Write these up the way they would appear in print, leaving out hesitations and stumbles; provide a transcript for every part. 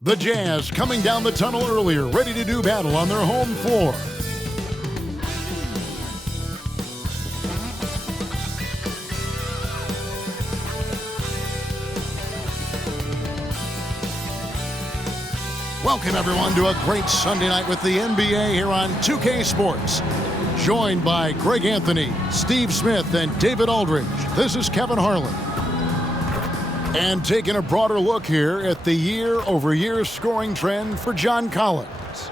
The Jazz coming down the tunnel earlier, ready to do battle on their home floor. Welcome, everyone, to a great Sunday night with the NBA here on 2K Sports. Joined by Greg Anthony, Steve Smith, and David Aldridge, this is Kevin Harlan. And taking a broader look here at the year-over-year scoring trend for John Collins.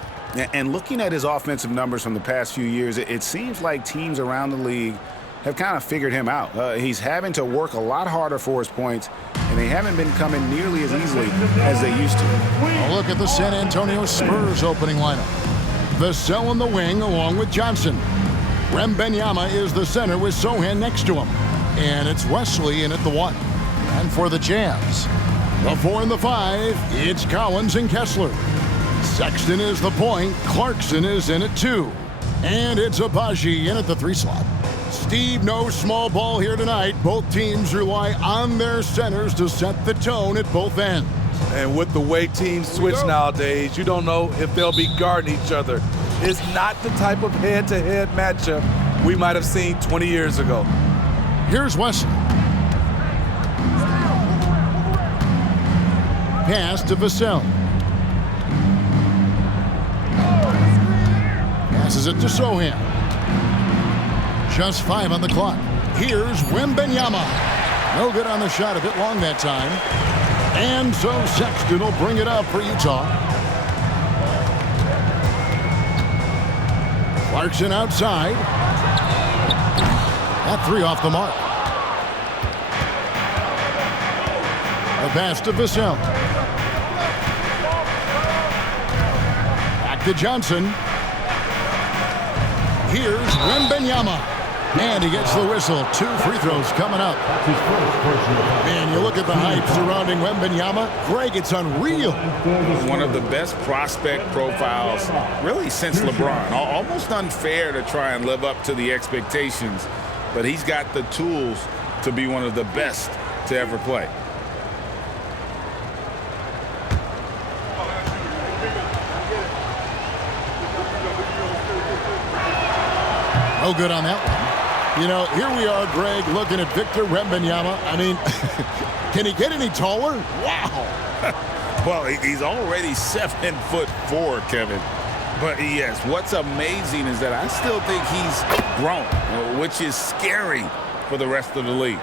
And looking at his offensive numbers from the past few years, it seems like teams around the league have kind of figured him out. He's having to work a lot harder for his points, and they haven't been coming nearly as easily as they used to. A look at the San Antonio Spurs opening lineup. Vassell in the wing along with Johnson. Wembanyama is the center with Sohan next to him. And it's Wesley in at the 1. And for the Jazz, the 4 and the 5, it's Collins and Kessler. Sexton is the point. Clarkson is in at 2. And it's Abaji in at the 3 slot. Steve, no small ball here tonight. Both teams rely on their centers to set the tone at both ends. And with the way teams switch nowadays, you don't know if they'll be guarding each other. It's not the type of head-to-head matchup we might have seen 20 years ago. Here's Wesley. Pass to Vassell. Passes it to Sohan. Just 5 on the clock. Here's Wembanyama. No good on the shot, a bit long that time. And so Sexton will bring it up for Utah. Clarkson outside. That 3 off the mark. A pass to Vassell. Back to Johnson. Here's Wembanyama. And he gets the whistle. 2 free throws coming up. Man, you look at the hype surrounding Wembanyama. Greg, it's unreal. One of the best prospect profiles really since LeBron. Almost unfair to try and live up to the expectations, but he's got the tools to be one of the best to ever play. No good on that one. You know, here we are, Greg, looking at Victor Wembanyama. I mean, can he get any taller? Wow. Well, he's already 7'4", Kevin. But yes, what's amazing is that I still think he's grown, which is scary for the rest of the league.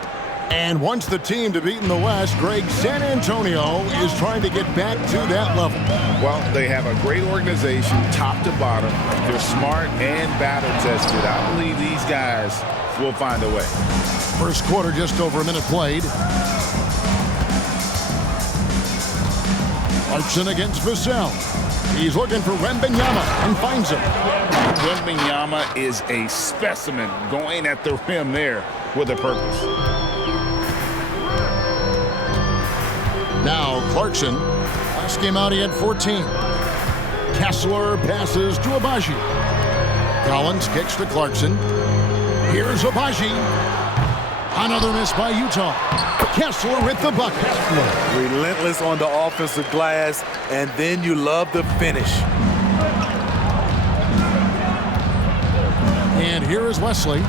And once the team to beat in the West, Greg, San Antonio is trying to get back to that level. Well, they have a great organization, top to bottom. They're smart and battle-tested. I believe these guys will find a way. First quarter, just over a minute played. Clarkson against Vassell. He's looking for Wembanyama and finds him. Wembanyama is a specimen going at the rim there with a purpose. Now Clarkson. Last game out he had 14. Kessler passes to Abaji. Collins kicks to Clarkson. Here's Abaji. Another miss by Utah. Kessler with the bucket. Relentless on the offensive glass, and then you love the finish. And here is Wesley.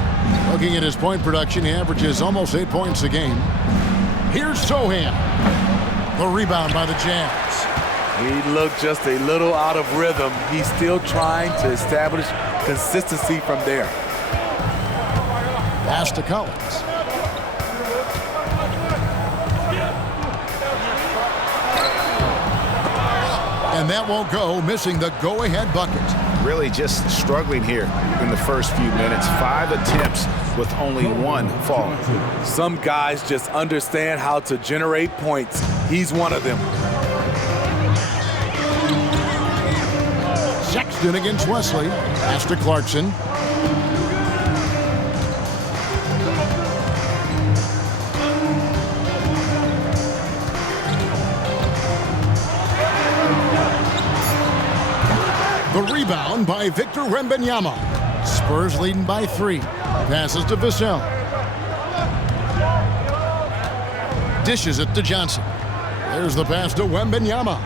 Looking at his point production, he averages almost 8 points a game. Here's Sohan. The rebound by the Jazz. He looked just a little out of rhythm. He's still trying to establish consistency from there. Pass to Collins. And that won't go, missing the go-ahead bucket. Really just struggling here in the first few minutes. 5 attempts with only 1 falling. Some guys just understand how to generate points. He's one of them. Sexton against Wesley. Pass to Clarkson. The rebound by Victor Wembanyama. Spurs leading by 3. Passes to Vassell. Dishes it to Johnson. There's the pass to Wembanyama.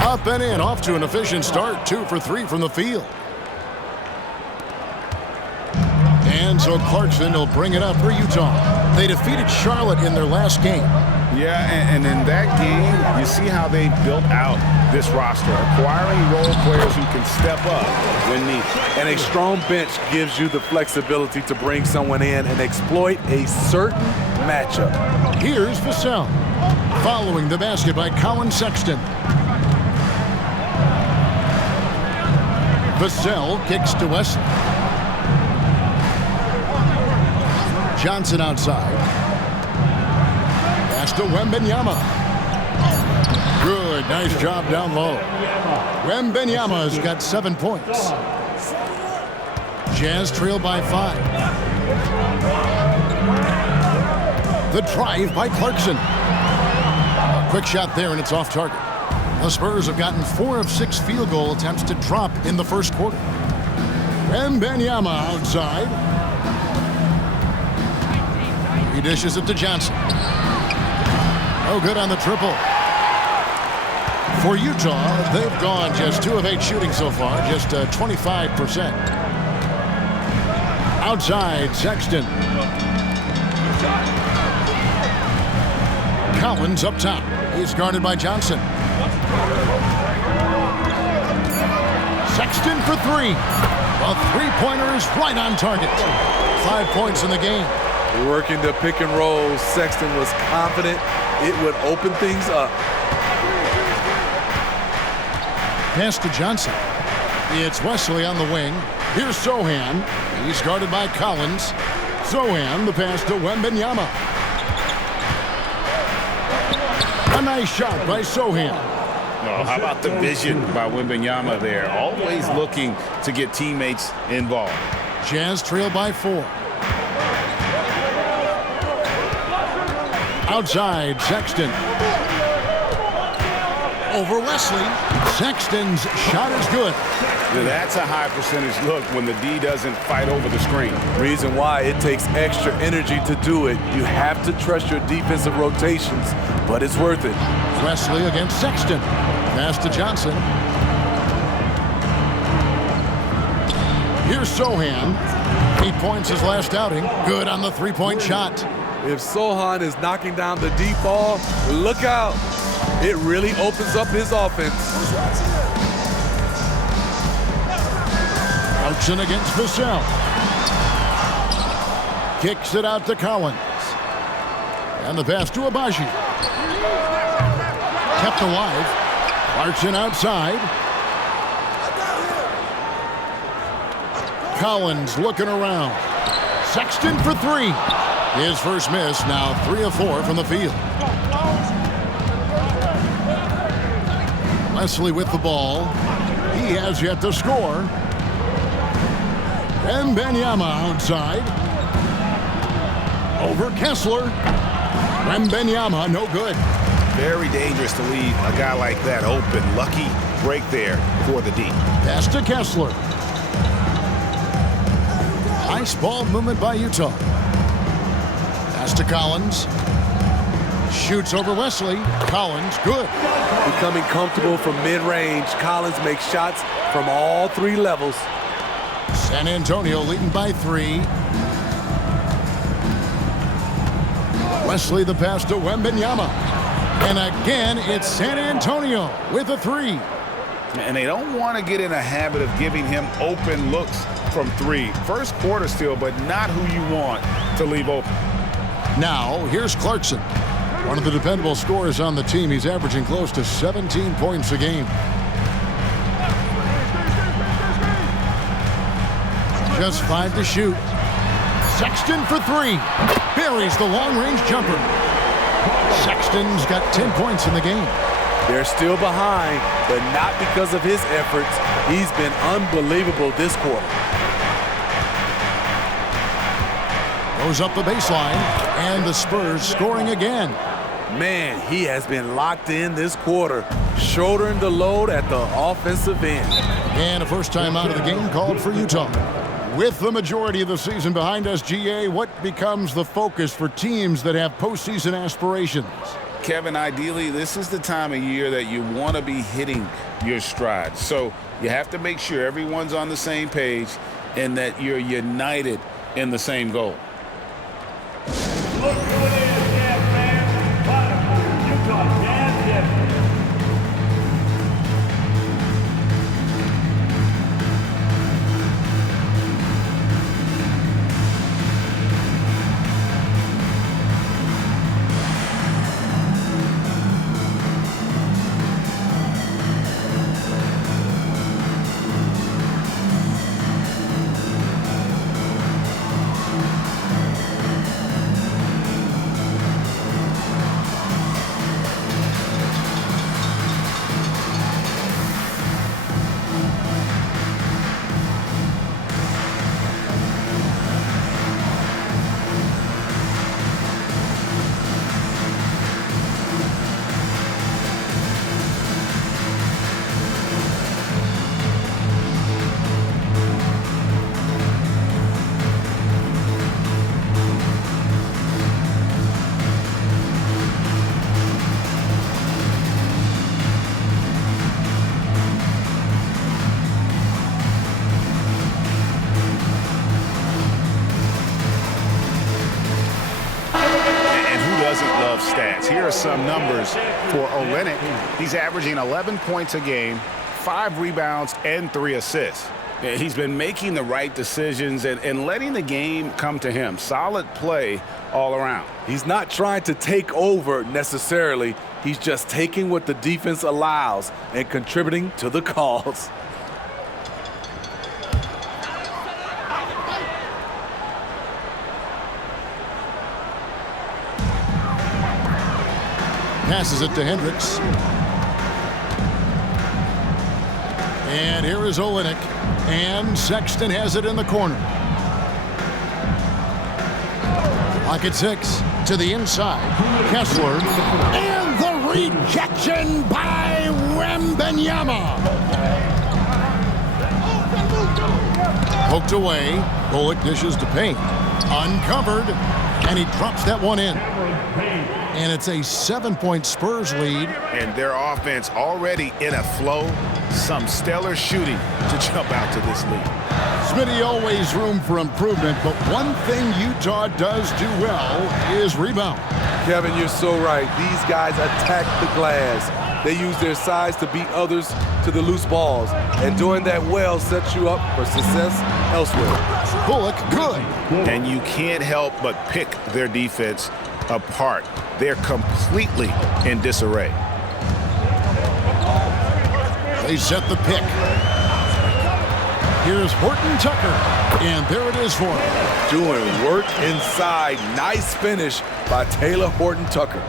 Up and in, off to an efficient start. 2 for 3 from the field. And so Clarkson will bring it up for Utah. They defeated Charlotte in their last game. Yeah, and in that game, you see how they built out this roster, acquiring role players who can step up when needed. And a strong bench gives you the flexibility to bring someone in and exploit a certain matchup. Here's Vassell, following the basket by Colin Sexton. Vassell kicks to Wesley. Johnson outside. Pass to Wembanyama. Good, nice job down low. Wembanyama's got 7 points. Jazz trail by 5. The drive by Clarkson. A quick shot there, and it's off target. The Spurs have gotten 4 of 6 field goal attempts to drop in the first quarter. Wembanyama outside. He dishes it to Johnson. No good on the triple. For Utah, they've gone just 2 of 8 shooting so far, just 25%. Outside, Sexton. Collins up top. He's guarded by Johnson. Sexton for 3. A three-pointer is right on target. 5 points in the game. Working the pick and roll, Sexton was confident it would open things up. Pass to Johnson. It's Wesley on the wing. Here's Sohan. He's guarded by Collins. Sohan, the pass to Wembanyama. A nice shot by Sohan. Oh, how about the vision by Wembanyama there? Always looking to get teammates involved. Jazz trail by 4. Outside, Sexton. Over Wesley. Sexton's shot is good. Now that's a high percentage look when the D doesn't fight over the screen. Reason why it takes extra energy to do it. You have to trust your defensive rotations, but it's worth it. Wesley against Sexton. Pass to Johnson. Here's Sohan. 8 points his last outing. Good on the three-point shot. If Sohan is knocking down the deep ball, look out. It really opens up his offense. Clarkson against Vassell. Kicks it out to Collins. And the pass to Abaji. Kept alive. Clarkson outside. Collins looking around. Sexton for 3. His first miss, now 3 of 4 from the field. Wesley with the ball. He has yet to score. Wembanyama outside. Over Kessler. Wembanyama, no good. Very dangerous to leave a guy like that open. Lucky break there for the D. Pass to Kessler. Nice ball movement by Utah. Pass to Collins. Shoots over Wesley. Collins, good. Becoming comfortable from mid-range, Collins makes shots from all 3 levels. San Antonio leading by 3. Wesley the pass to Wembanyama. And again, it's San Antonio with a 3. And they don't want to get in a habit of giving him open looks from 3. First quarter still, but not who you want to leave open. Now, here's Clarkson. One of the dependable scorers on the team. He's averaging close to 17 points a game. Just 5 to shoot. Sexton for 3. Buries the long-range jumper. Sexton's got 10 points in the game. They're still behind, but not because of his efforts. He's been unbelievable this quarter. Goes up the baseline, and the Spurs scoring again. Man, he has been locked in this quarter, shouldering the load at the offensive end. And a first time out of the game called for Utah. With the majority of the season behind us, GA, what becomes the focus for teams that have postseason aspirations? Kevin, ideally, this is the time of year that you want to be hitting your stride. So you have to make sure everyone's on the same page and that you're united in the same goal. Look who it is, Jazz fans. Wonderful. Utah Jazz. Stats. Here are some numbers for Olynyk. He's averaging 11 points a game, 5 rebounds, and 3 assists. He's been making the right decisions and letting the game come to him. Solid play all around. He's not trying to take over necessarily. He's just taking what the defense allows and contributing to the cause. Passes it to Hendricks. And here is Olynyk. And Sexton has it in the corner. Pocket 6 to the inside. Kessler. And the rejection by Wembanyama. Poked away. Bullock dishes to Payne. Uncovered. And he drops that one in. And it's a 7-point Spurs lead. And their offense already in a flow. Some stellar shooting to jump out to this lead. Smitty, always room for improvement, but one thing Utah does do well is rebound. Kevin, you're so right. These guys attack the glass. They use their size to beat others to the loose balls. And doing that well sets you up for success elsewhere. Bullock, good. And you can't help but pick their defense apart. They're completely in disarray. They set the pick. Here's Horton Tucker, and there it is for him. Doing work inside. Nice finish by Taylor Horton Tucker.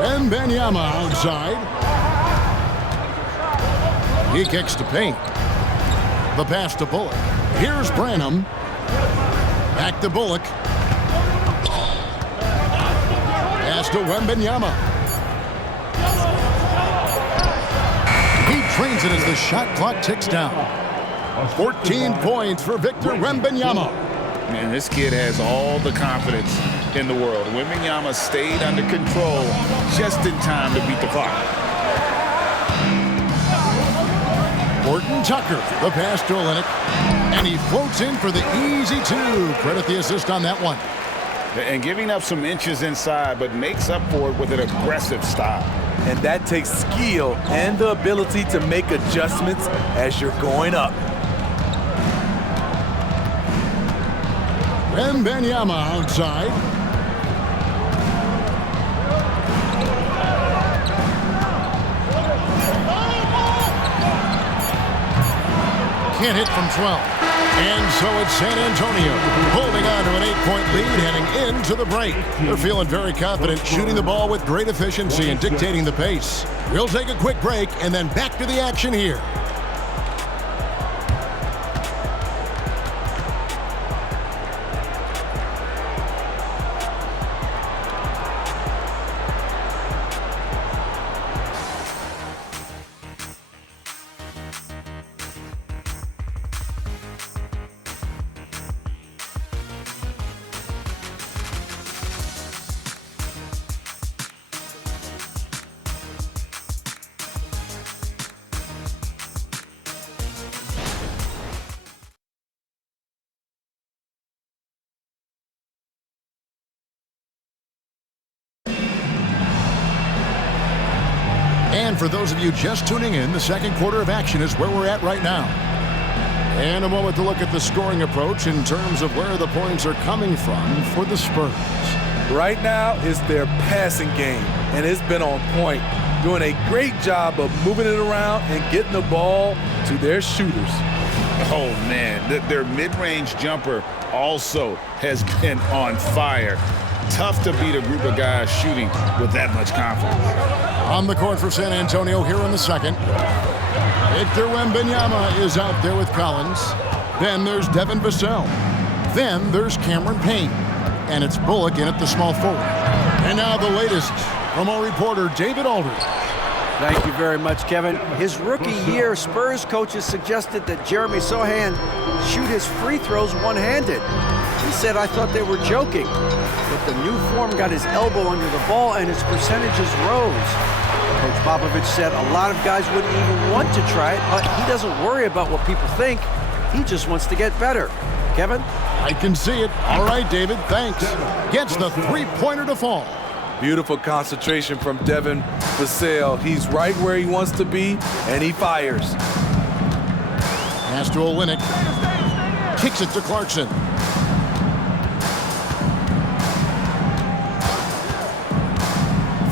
Wembanyama outside. He kicks to Payne. The pass to Bullock. Here's Branham. Back to Bullock. Pass to Wembanyama. He trains it as the shot clock ticks down. 14 points for Victor Wembanyama. Man, this kid has all the confidence in the world. Wembanyama stayed under control just in time to beat the clock. Horton Tucker, the pass to Olynyk, and he floats in for the easy 2. Credit the assist on that one. And giving up some inches inside, but makes up for it with an aggressive style. And that takes skill and the ability to make adjustments as you're going up. Wembanyama outside. Can't hit from 12. And so it's San Antonio holding on to an 8-point lead heading into the break. They're feeling very confident, shooting the ball with great efficiency and dictating the pace. We'll take a quick break and then back to the action here. And for those of you just tuning in, the second quarter of action is where we're at right now. And a moment to look at the scoring approach in terms of where the points are coming from for the Spurs. Right now, it's their passing game, and it's been on point, doing a great job of moving it around and getting the ball to their shooters. Oh, man, their mid-range jumper also has been on fire. Tough to beat a group of guys shooting with that much confidence. On the court for San Antonio here in the second. Victor Wembanyama is out there with Collins. Then there's Devin Vassell. Then there's Cameron Payne. And it's Bullock in at the small forward. And now the latest from our reporter, David Aldridge. Thank you very much, Kevin. His rookie year, Spurs coaches suggested that Jeremy Sohan shoot his free throws one-handed. He said, "I thought they were joking." But the new form got his elbow under the ball and his percentages rose. Coach Popovich said a lot of guys wouldn't even want to try it, but he doesn't worry about what people think. He just wants to get better. Kevin? I can see it. All right, David, thanks. Gets the three-pointer to fall. Beautiful concentration from Devin Vassell. He's right where he wants to be, and he fires. Pass to Olynyk. Kicks it to Clarkson.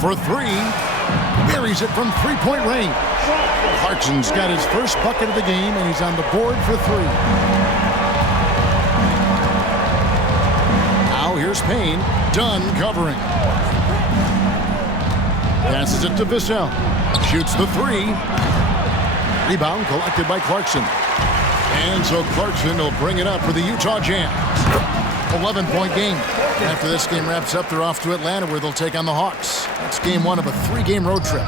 For three. Buries it from three-point range. Clarkson's got his first bucket of the game, and he's on the board for three. Now here's Payne. Done covering. Passes it to Vassell. Shoots the three. Rebound collected by Clarkson. And so Clarkson will bring it up for the Utah Jazz. 11-point game. After this game wraps up, they're off to Atlanta where they'll take on the Hawks. That's game one of a three-game road trip.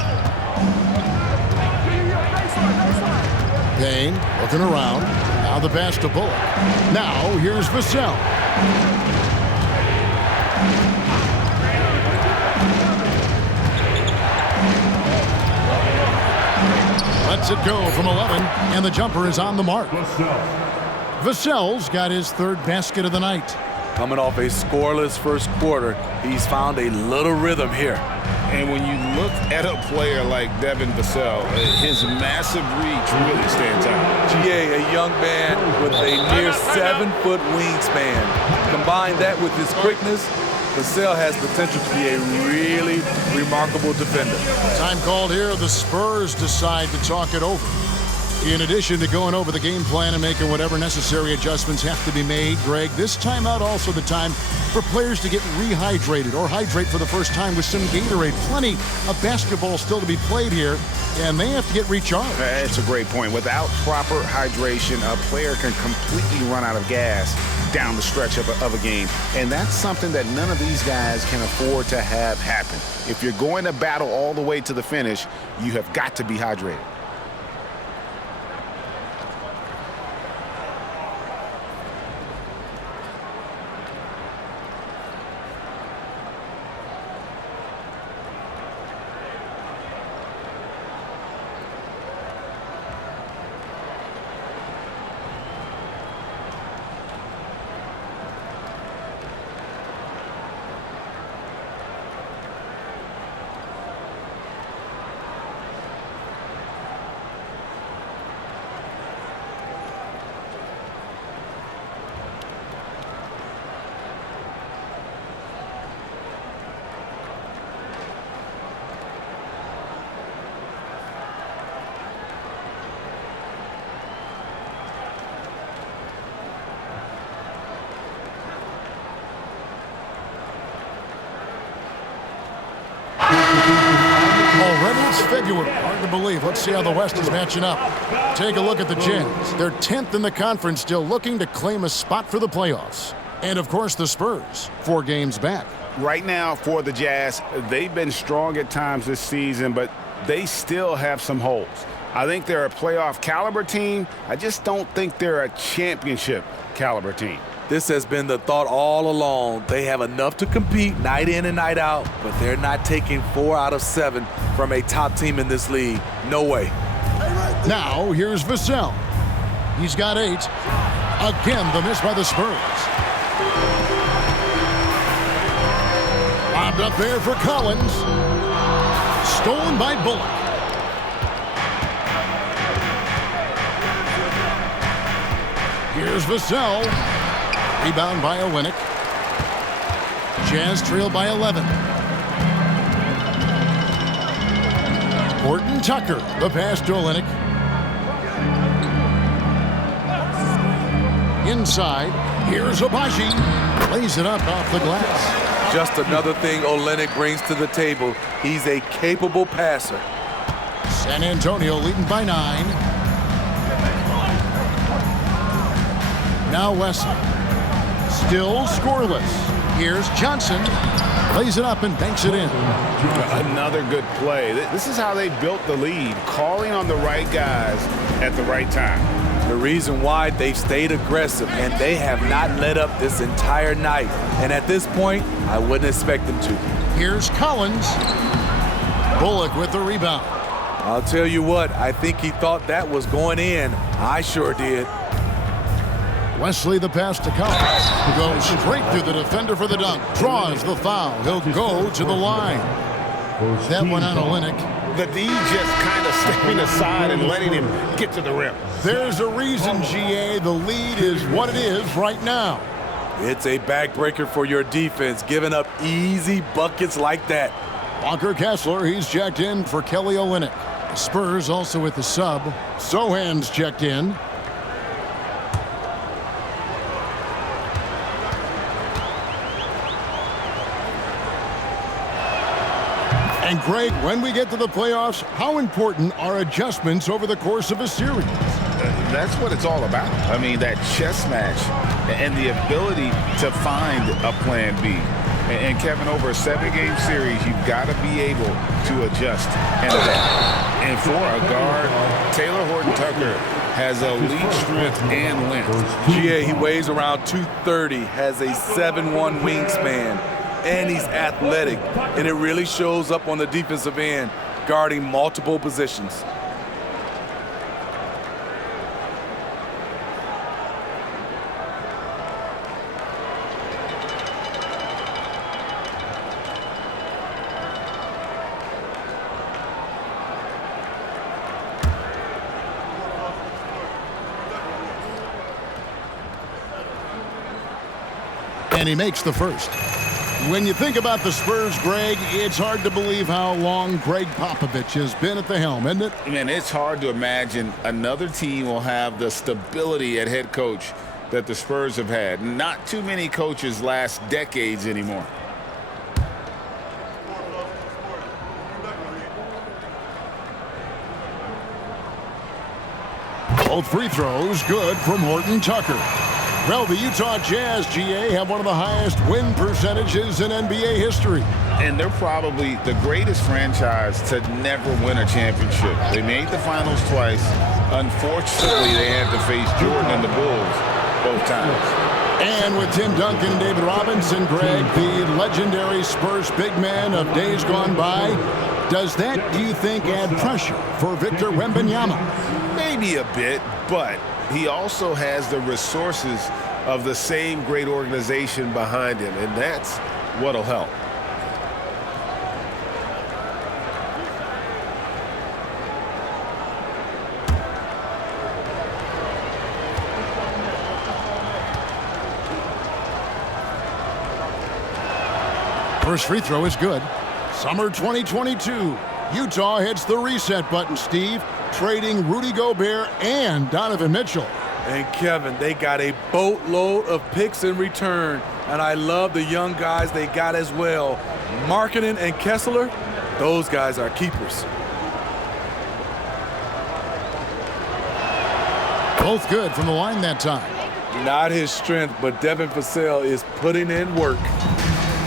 Payne looking around. Now the pass to Bullock. Now here's Vassell. Lets it go from 11, and the jumper is on the mark. Vassell's got his third basket of the night. Coming off a scoreless first quarter, he's found a little rhythm here. And when you look at a player like Devin Vassell, his massive reach really stands out. GA, a young man with a near 7-foot wingspan. Combine that with his quickness, Vassell has potential to be a really remarkable defender. Time called here. The Spurs decide to talk it over. In addition to going over the game plan and making whatever necessary adjustments have to be made, Greg, this timeout also the time for players to get rehydrated or hydrate for the first time with some Gatorade. Plenty of basketball still to be played here, and they have to get recharged. That's a great point. Without proper hydration, a player can completely run out of gas down the stretch of a game. And that's something that none of these guys can afford to have happen. If you're going to battle all the way to the finish, you have got to be hydrated. Already it's February. Hard to believe. Let's see how the West is matching up. Take a look at the Jazz. They're 10th in the conference, still looking to claim a spot for the playoffs. And, of course, the Spurs, 4 games back. Right now for the Jazz, they've been strong at times this season, but they still have some holes. I think they're a playoff caliber team. I just don't think they're a championship caliber team. This has been the thought all along. They have enough to compete night in and night out, but they're not taking 4 out of 7 from a top team in this league. No way. Now, here's Vassell. He's got 8. Again, the miss by the Spurs. Lobbed up there for Collins. Stolen by Bullock. Here's Vassell. Rebound by Olynyk. Jazz trail by 11. Horton Tucker, the pass to Olynyk. Inside, here's Abaji. Lays it up off the glass. Just another thing Olynyk brings to the table. He's a capable passer. San Antonio leading by 9. Now Wesley. Still scoreless. Here's Johnson. Lays it up and banks it in. Another good play. This is how they built the lead, calling on the right guys at the right time. The reason why they've stayed aggressive, and they have not let up this entire night. And at this point, I wouldn't expect them to. Here's Collins. Bullock with the rebound. I'll tell you what, I think he thought that was going in. I sure did. Wesley the pass to Collins. He goes straight through the defender for the dunk. Draws the foul. He'll go to the line. That one on Olynyk. The D just kind of stepping aside and letting him get to the rim. There's a reason, GA. The lead is what it is right now. It's a backbreaker for your defense, giving up easy buckets like that. Walker Kessler, he's checked in for Kelly Olynyk. The Spurs also with the sub. Sohan's checked in. And Greg, when we get to the playoffs, how important are adjustments over the course of a series? That's what it's all about. I mean, that chess match and the ability to find a plan B. And Kevin, over a 7-game series, you've got to be able to adjust and adapt. And for a guard, Taylor Horton Tucker has elite strength and length. GA, he weighs around 230, has a 7'1" wingspan, and he's athletic. And it really shows up on the defensive end, guarding multiple positions. And he makes the first. When you think about the Spurs, Greg, it's hard to believe how long Greg Popovich has been at the helm, isn't it? Man, it's hard to imagine another team will have the stability at head coach that the Spurs have had. Not too many coaches last decades anymore. Both free throws good from Horton Tucker. Well, the Utah Jazz, GA, have one of the highest win percentages in NBA history. And they're probably the greatest franchise to never win a championship. They made the finals twice. Unfortunately, they had to face Jordan and the Bulls both times. And with Tim Duncan and David Robinson, Greg, the legendary Spurs big man of days gone by, does that, do you think, add pressure for Victor Wembanyama? Maybe a bit, but he also has the resources of the same great organization behind him, and that's what'll help. First free throw is good. Summer 2022. Utah hits the reset button, Steve, trading Rudy Gobert and Donovan Mitchell. And Kevin, they got a boatload of picks in return. And I love the young guys they got as well. Markkanen and Kessler, those guys are keepers. Both good from the line that time. Not his strength, but Devin Vassell is putting in work.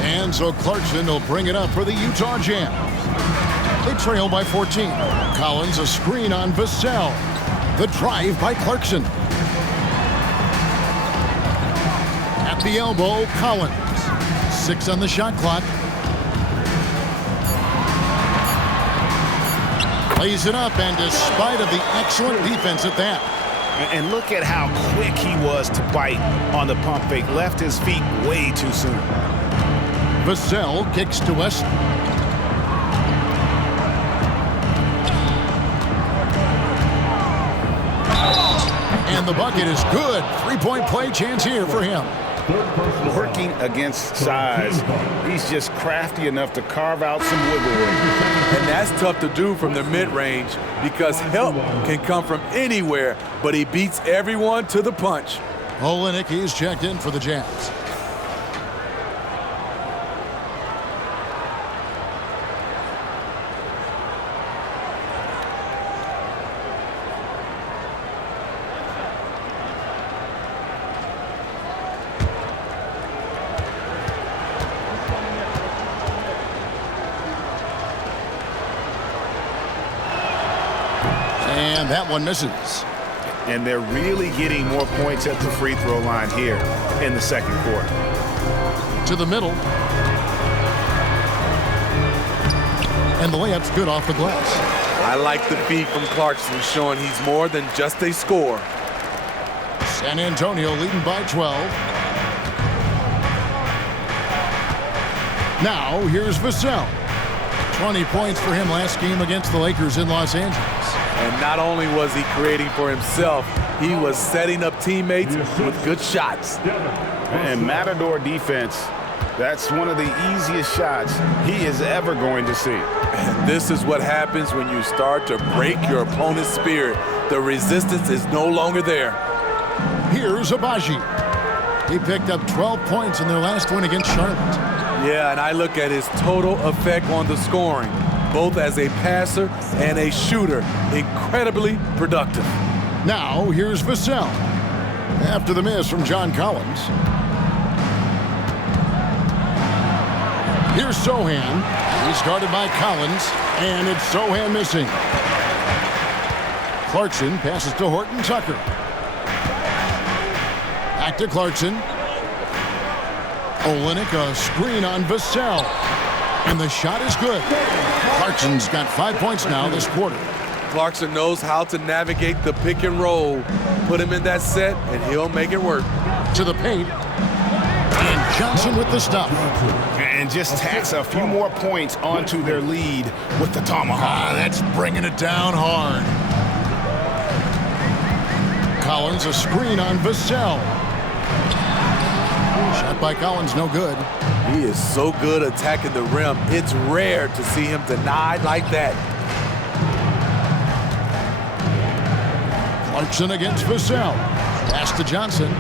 And so Clarkson will bring it up for the Utah Jazz. They trail by 14. Collins a screen on Vassell. The drive by Clarkson. At the elbow, Collins. 6 on the shot clock. Lays it up, and despite of the excellent defense at that. And look at how quick he was to bite on the pump fake. Left his feet way too soon. Vassell kicks to West. And the bucket is good. Three-point play chance here for him. Working against size, he's just crafty enough to carve out some wiggle room. And that's tough to do from the mid-range because help can come from anywhere, but he beats everyone to the punch. Olenek is checked in for the Jazz. And that one misses. And they're really getting more points at the free throw line here in the second quarter. To the middle. And the layup's good off the glass. I like the feed from Clarkson, showing he's more than just a scorer. San Antonio leading by 12. Now here's Vassell. 20 points for him last game against the Lakers in Los Angeles. And not only was he creating for himself, he was setting up teammates with good shots. And Matador defense, that's one of the easiest shots he is ever going to see. And this is what happens when you start to break your opponent's spirit. The resistance is no longer there. Here's Abaji. He picked up 12 points in their last win against Charlotte. Yeah, and I look at his total effect on the scoring, both as a passer and a shooter. Incredibly productive. Now, here's Vassell. After the miss from John Collins. Here's Sohan. He's guarded by Collins, and it's Sohan missing. Clarkson passes to Horton Tucker. Back to Clarkson. Olenek, a screen on Vassell. And the shot is good. Clarkson's got 5 points now this quarter. Clarkson knows how to navigate the pick and roll. Put him in that set, and he'll make it work. To the paint. And Johnson with the stop. And just tacks a few more points onto their lead with the tomahawk. That's bringing it down hard. Collins, a screen on Vassell. Shot by Collins, no good. He is so good attacking the rim. It's rare to see him denied like that. Clarkson against Vassell. Pass to Johnson.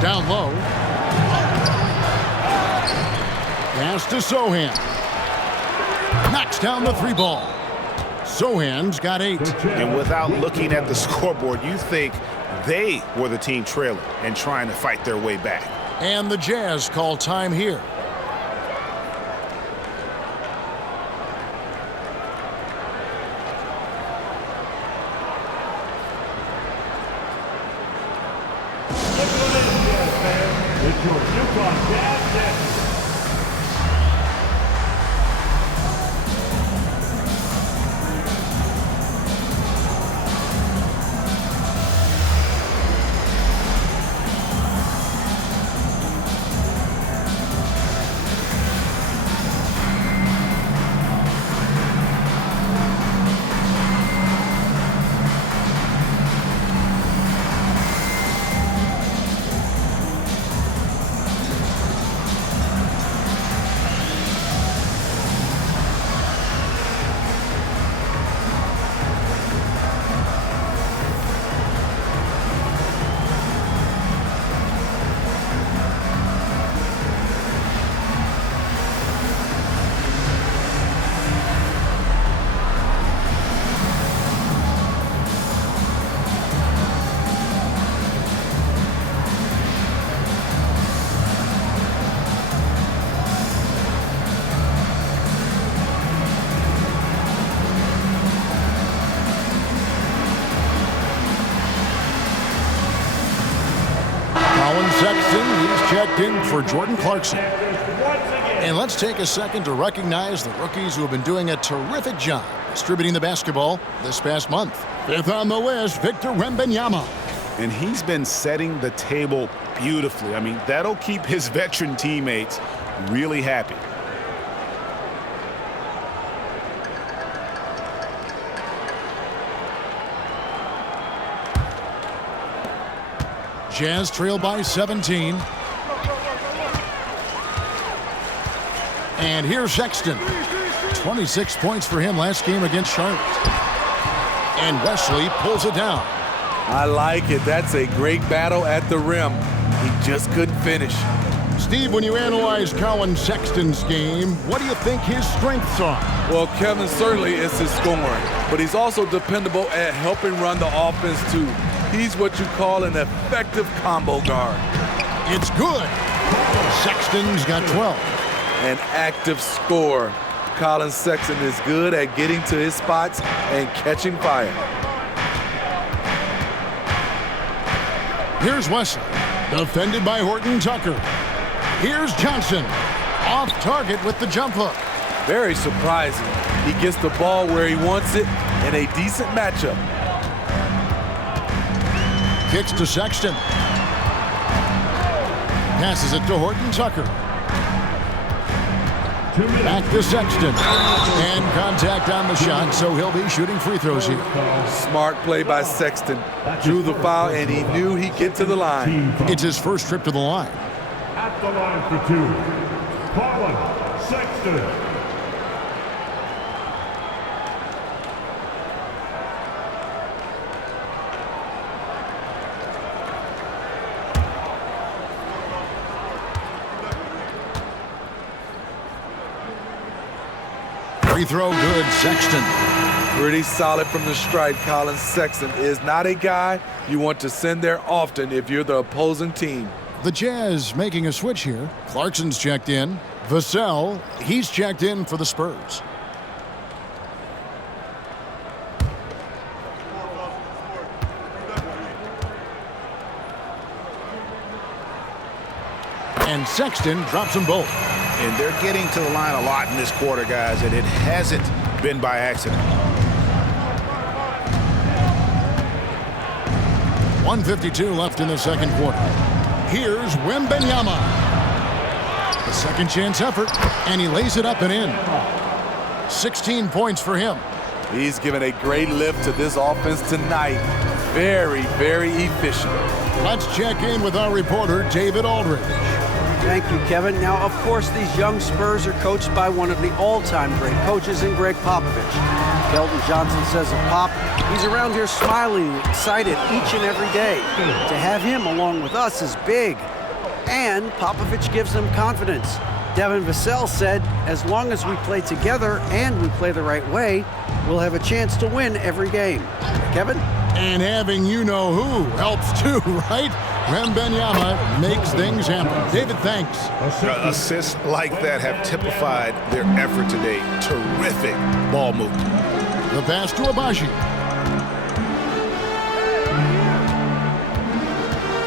Down low. Pass to Sohan. Knocks down the three ball. Sohan's got 8. And without looking at the scoreboard, you think they were the team trailing and trying to fight their way back. And the Jazz call time here. Look at this, Jazz fans. It's your Utah Jazz champions. He's checked in for Jordan Clarkson. And let's take a second to recognize the rookies who have been doing a terrific job distributing the basketball this past month. 5th on the list, Victor Wembanyama. And he's been setting the table beautifully. I mean, that'll keep his veteran teammates really happy. Jazz trail by 17. And here's Sexton. 26 points for him last game against Charlotte. And Wesley pulls it down. I like it. That's a great battle at the rim. He just couldn't finish. Steve, when you analyze Colin Sexton's game, what do you think his strengths are? Well, Kevin, certainly it's his scoring, but he's also dependable at helping run the offense too. He's what you call an effective combo guard. It's good. Sexton's got 12. An active scorer. Colin Sexton is good at getting to his spots and catching fire. Here's Wesley, defended by Horton Tucker. Here's Johnson, off target with the jump hook. Very surprising. He gets the ball where he wants it in a decent matchup. Kicks to Sexton. Passes it to Horton Tucker. Back to Sexton. And contact on the shot, so he'll be shooting free throws here. Smart play by Sexton. Drew the foul, and he knew he'd get to the line. It's his first trip to the line. At the line for two, Colin Sexton. Free throw good, Sexton. Pretty solid from the stripe. Colin Sexton is not a guy you want to send there often if you're the opposing team. The Jazz making a switch here. Clarkson's checked in. Vassell, he's checked in for the Spurs. And Sexton drops them both. And they're getting to the line a lot in this quarter, guys, and it hasn't been by accident. 1:52 left in the second quarter. Here's Wembanyama. The second chance effort, and he lays it up and in. 16 points for him. He's given a great lift to this offense tonight. Very, very efficient. Let's check in with our reporter, David Aldridge. Thank you, Kevin. Now, of course, these young Spurs are coached by one of the all-time great coaches in Greg Popovich. Keldon Johnson says of Pop, he's around here smiling and excited each and every day. To have him along with us is big. And Popovich gives them confidence. Devin Vassell said, as long as we play together and we play the right way, we'll have a chance to win every game. Kevin? And having you-know-who helps too, right? Wembanyama makes things happen. David, thanks. Assists like that have typified their effort today. Terrific ball movement. The pass to Abaji.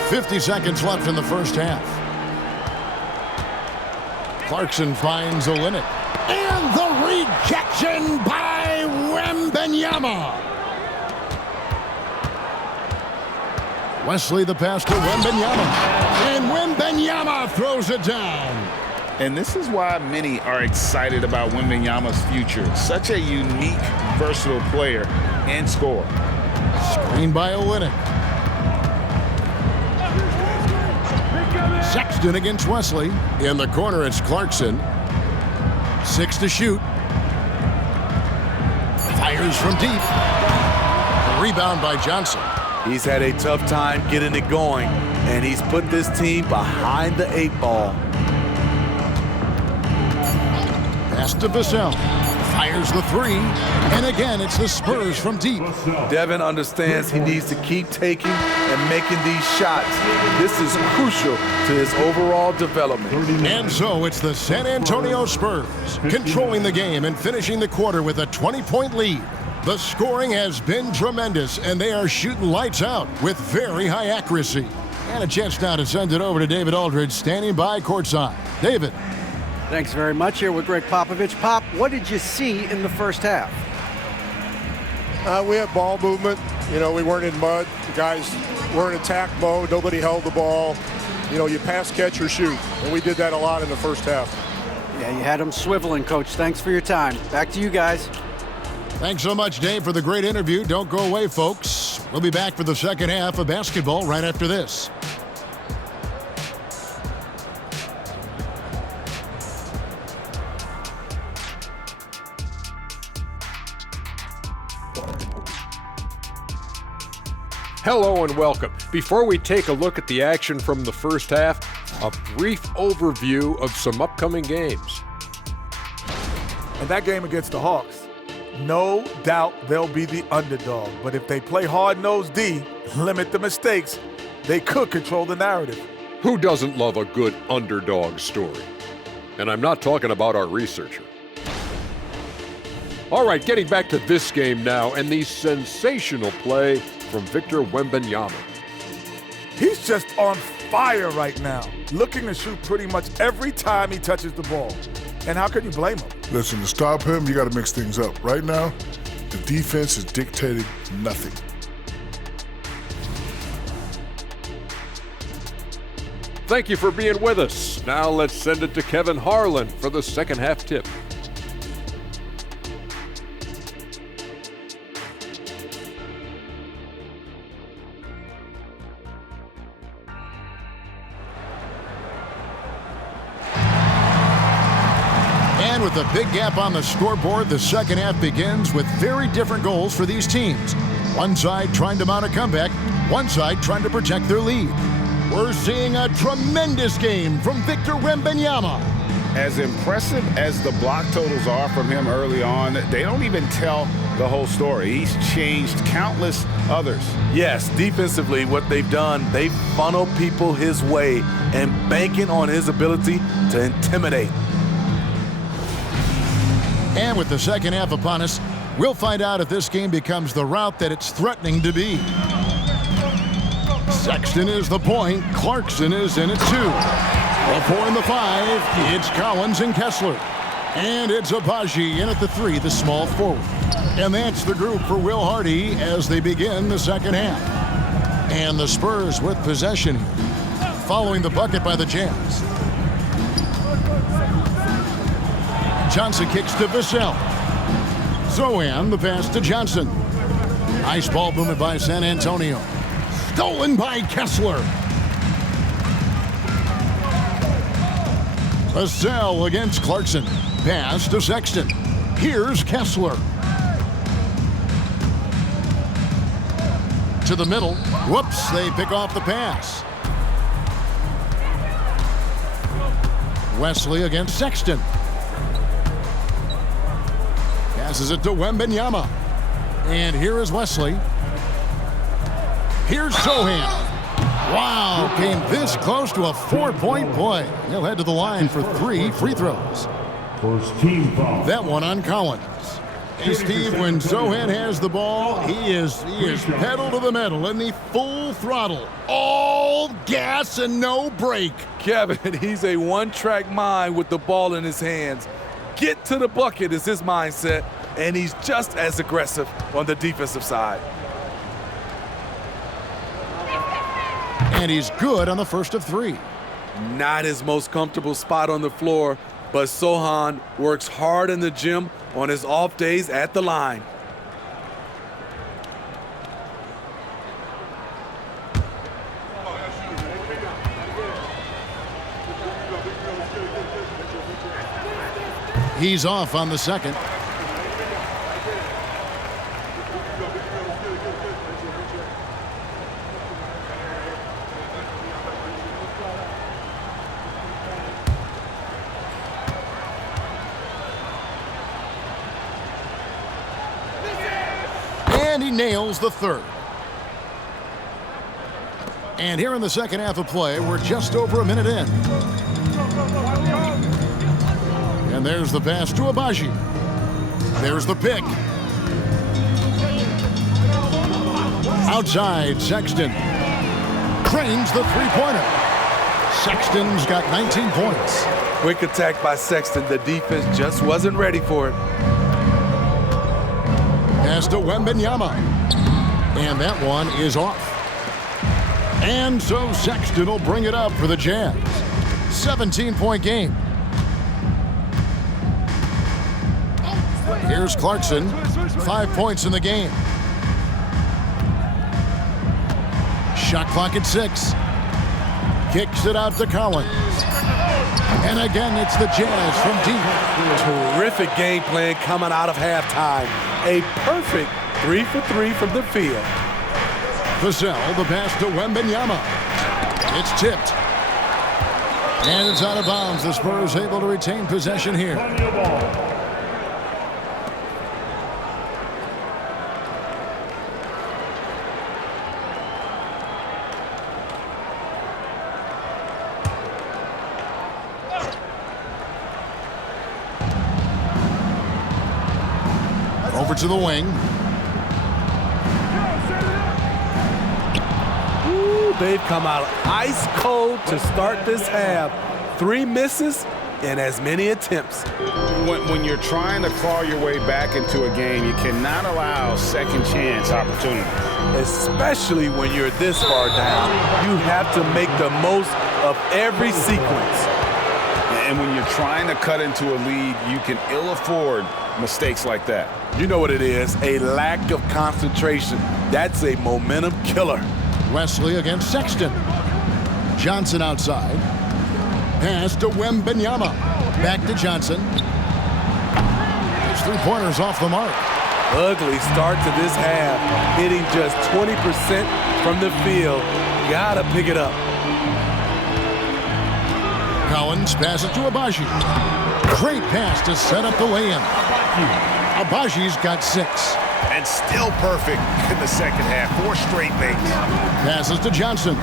50 seconds left in the first half. Clarkson finds Olynyk. And the rejection by Wembanyama. Wesley the pass to Wembanyama. And Wembanyama throws it down. And this is why many are excited about Wembanyama's future. Such a unique, versatile player and scorer. Screen by Olynyk. Sexton against Wesley. In the corner, it's Clarkson. 6 to shoot. Fires from deep. A rebound by Johnson. He's had a tough time getting it going, and he's put this team behind the 8 ball. Pass to Vassell. Fires the 3. And again, it's the Spurs from deep. Devin understands he needs to keep taking and making these shots. This is crucial to his overall development. And so it's the San Antonio Spurs controlling the game and finishing the quarter with a 20-point lead. The scoring has been tremendous, and they are shooting lights out with very high accuracy. And a chance now to send it over to David Aldridge, standing by courtside. David. Thanks very much. Here with Greg Popovich. Pop, what did you see in the first half? We had ball movement. You know, we weren't in mud. The guys were in attack mode. Nobody held the ball. You know, you pass, catch, or shoot. And we did that a lot in the first half. Yeah, you had them swiveling, Coach. Thanks for your time. Back to you guys. Thanks so much, Dave, for the great interview. Don't go away, folks. We'll be back for the second half of basketball right after this. Hello and welcome. Before we take a look at the action from the first half, a brief overview of some upcoming games. And that game against the Hawks, no doubt they'll be the underdog. But if they play hard-nosed D, limit the mistakes, they could control the narrative. Who doesn't love a good underdog story? And I'm not talking about our researcher. All right, getting back to this game now and the sensational play from Victor Wembanyama. He's just on fire right now, looking to shoot pretty much every time he touches the ball. And how can you blame him? Listen, to stop him, you got to mix things up. Right now, the defense is dictating nothing. Thank you for being with us. Now let's send it to Kevin Harlan for the second half tip. And with a big gap on the scoreboard, the second half begins with very different goals for these teams. One side trying to mount a comeback, one side trying to protect their lead. We're seeing a tremendous game from Victor Wembanyama. As impressive as the block totals are from him early on, they don't even tell the whole story. He's changed countless others. Yes, defensively, what they've done, they've funneled people his way and banking on his ability to intimidate. And with the second half upon us, we'll find out if this game becomes the route that it's threatening to be. Sexton is the point. Clarkson is in at 2. The 4 and the 5. It's Collins and Kessler. And it's Abaji in at the 3, the small forward. And that's the group for Will Hardy as they begin the second half. And the Spurs with possession following the bucket by the Jazz. Johnson kicks to Vassell. Zohan, the pass to Johnson. Nice ball movement by San Antonio. Stolen by Kessler. Vassell against Clarkson. Pass to Sexton. Here's Kessler. To the middle. Whoops, they pick off the pass. Wesley against Sexton. Passes it to Wembanyama. And here is Wesley. Here's Zohan. Wow, came this close to a 4-point play. He'll head to the line for 3 free throws. First team foul. That one on Collins. Hey, Steve, when Zohan has the ball, he is pedal to the metal in the full throttle. All gas and no brake. Kevin, he's a one-track mind with the ball in his hands. Get to the bucket is his mindset, and he's just as aggressive on the defensive side. And he's good on the first of 3. Not his most comfortable spot on the floor, but Zohan works hard in the gym on his off days at the line. He's off on the second. And he nails the third. And here in the second half of play, we're just over a minute in. And there's the pass to Abaji. There's the pick. Outside, Sexton. Cranes the three-pointer. Sexton's got 19 points. Quick attack by Sexton. The defense just wasn't ready for it. Pass to Wembanyama. And that one is off. And so Sexton will bring it up for the Jazz. 17-point game. Here's Clarkson. 5 points in the game. Shot clock at 6. Kicks it out to Collins. And again, it's the Jazz from deep. Terrific game plan coming out of halftime. A perfect 3 for 3 from the field. Vassell, the pass to Wembanyama. It's tipped. And it's out of bounds. The Spurs able to retain possession here. Plenty of ball. Over to the wing. Ooh, they've come out ice cold to start this half. 3 misses and as many attempts. When you're trying to claw your way back into a game, you cannot allow second chance opportunities. Especially when you're this far down. You have to make the most of every sequence. And when you're trying to cut into a lead, you can ill afford mistakes like that. You know what it is, a lack of concentration. That's a momentum killer. Wesley against Sexton. Johnson outside. Pass to Wembanyama. Back to Johnson. His three-pointers off the mark. Ugly start to this half. Hitting just 20% from the field. Gotta pick it up. Collins passes to Abaji. Great pass to set up the lay-in. Abaji's got 6. And still perfect in the second half. 4 straight makes. Passes to Johnson.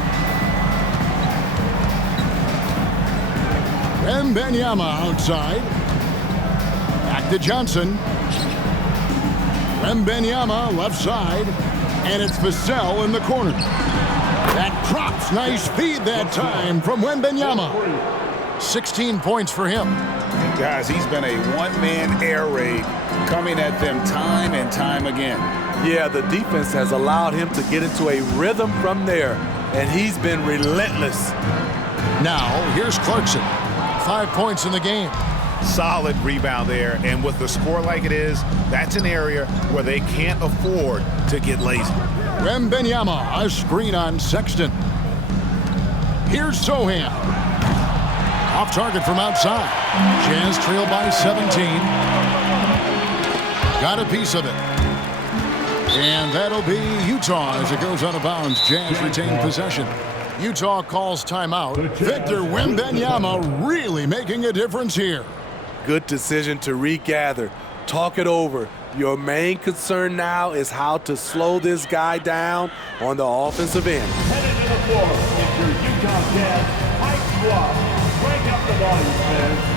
Wembanyama outside. Back to Johnson. Wembanyama left side. And it's Vassell in the corner. That props. Nice feed that time from Wembanyama. 16 points for him. Guys, he's been a one-man air raid coming at them time and time again. Yeah, the defense has allowed him to get into a rhythm from there, and he's been relentless. Now, here's Clarkson. 5 points in the game. Solid rebound there, and with the score like it is, that's an area where they can't afford to get lazy. Wembanyama, a screen on Sexton. Here's Sohan. Off target from outside. Jazz trail by 17. Got a piece of it. And that'll be Utah as it goes out of bounds. Jazz retain possession. Utah calls timeout. Victor Wembanyama really making a difference here. Good decision to regather. Talk it over. Your main concern now is how to slow this guy down on the offensive end. Headed to the floor is your Utah Jazz High Squad. Crank up the volume, fans.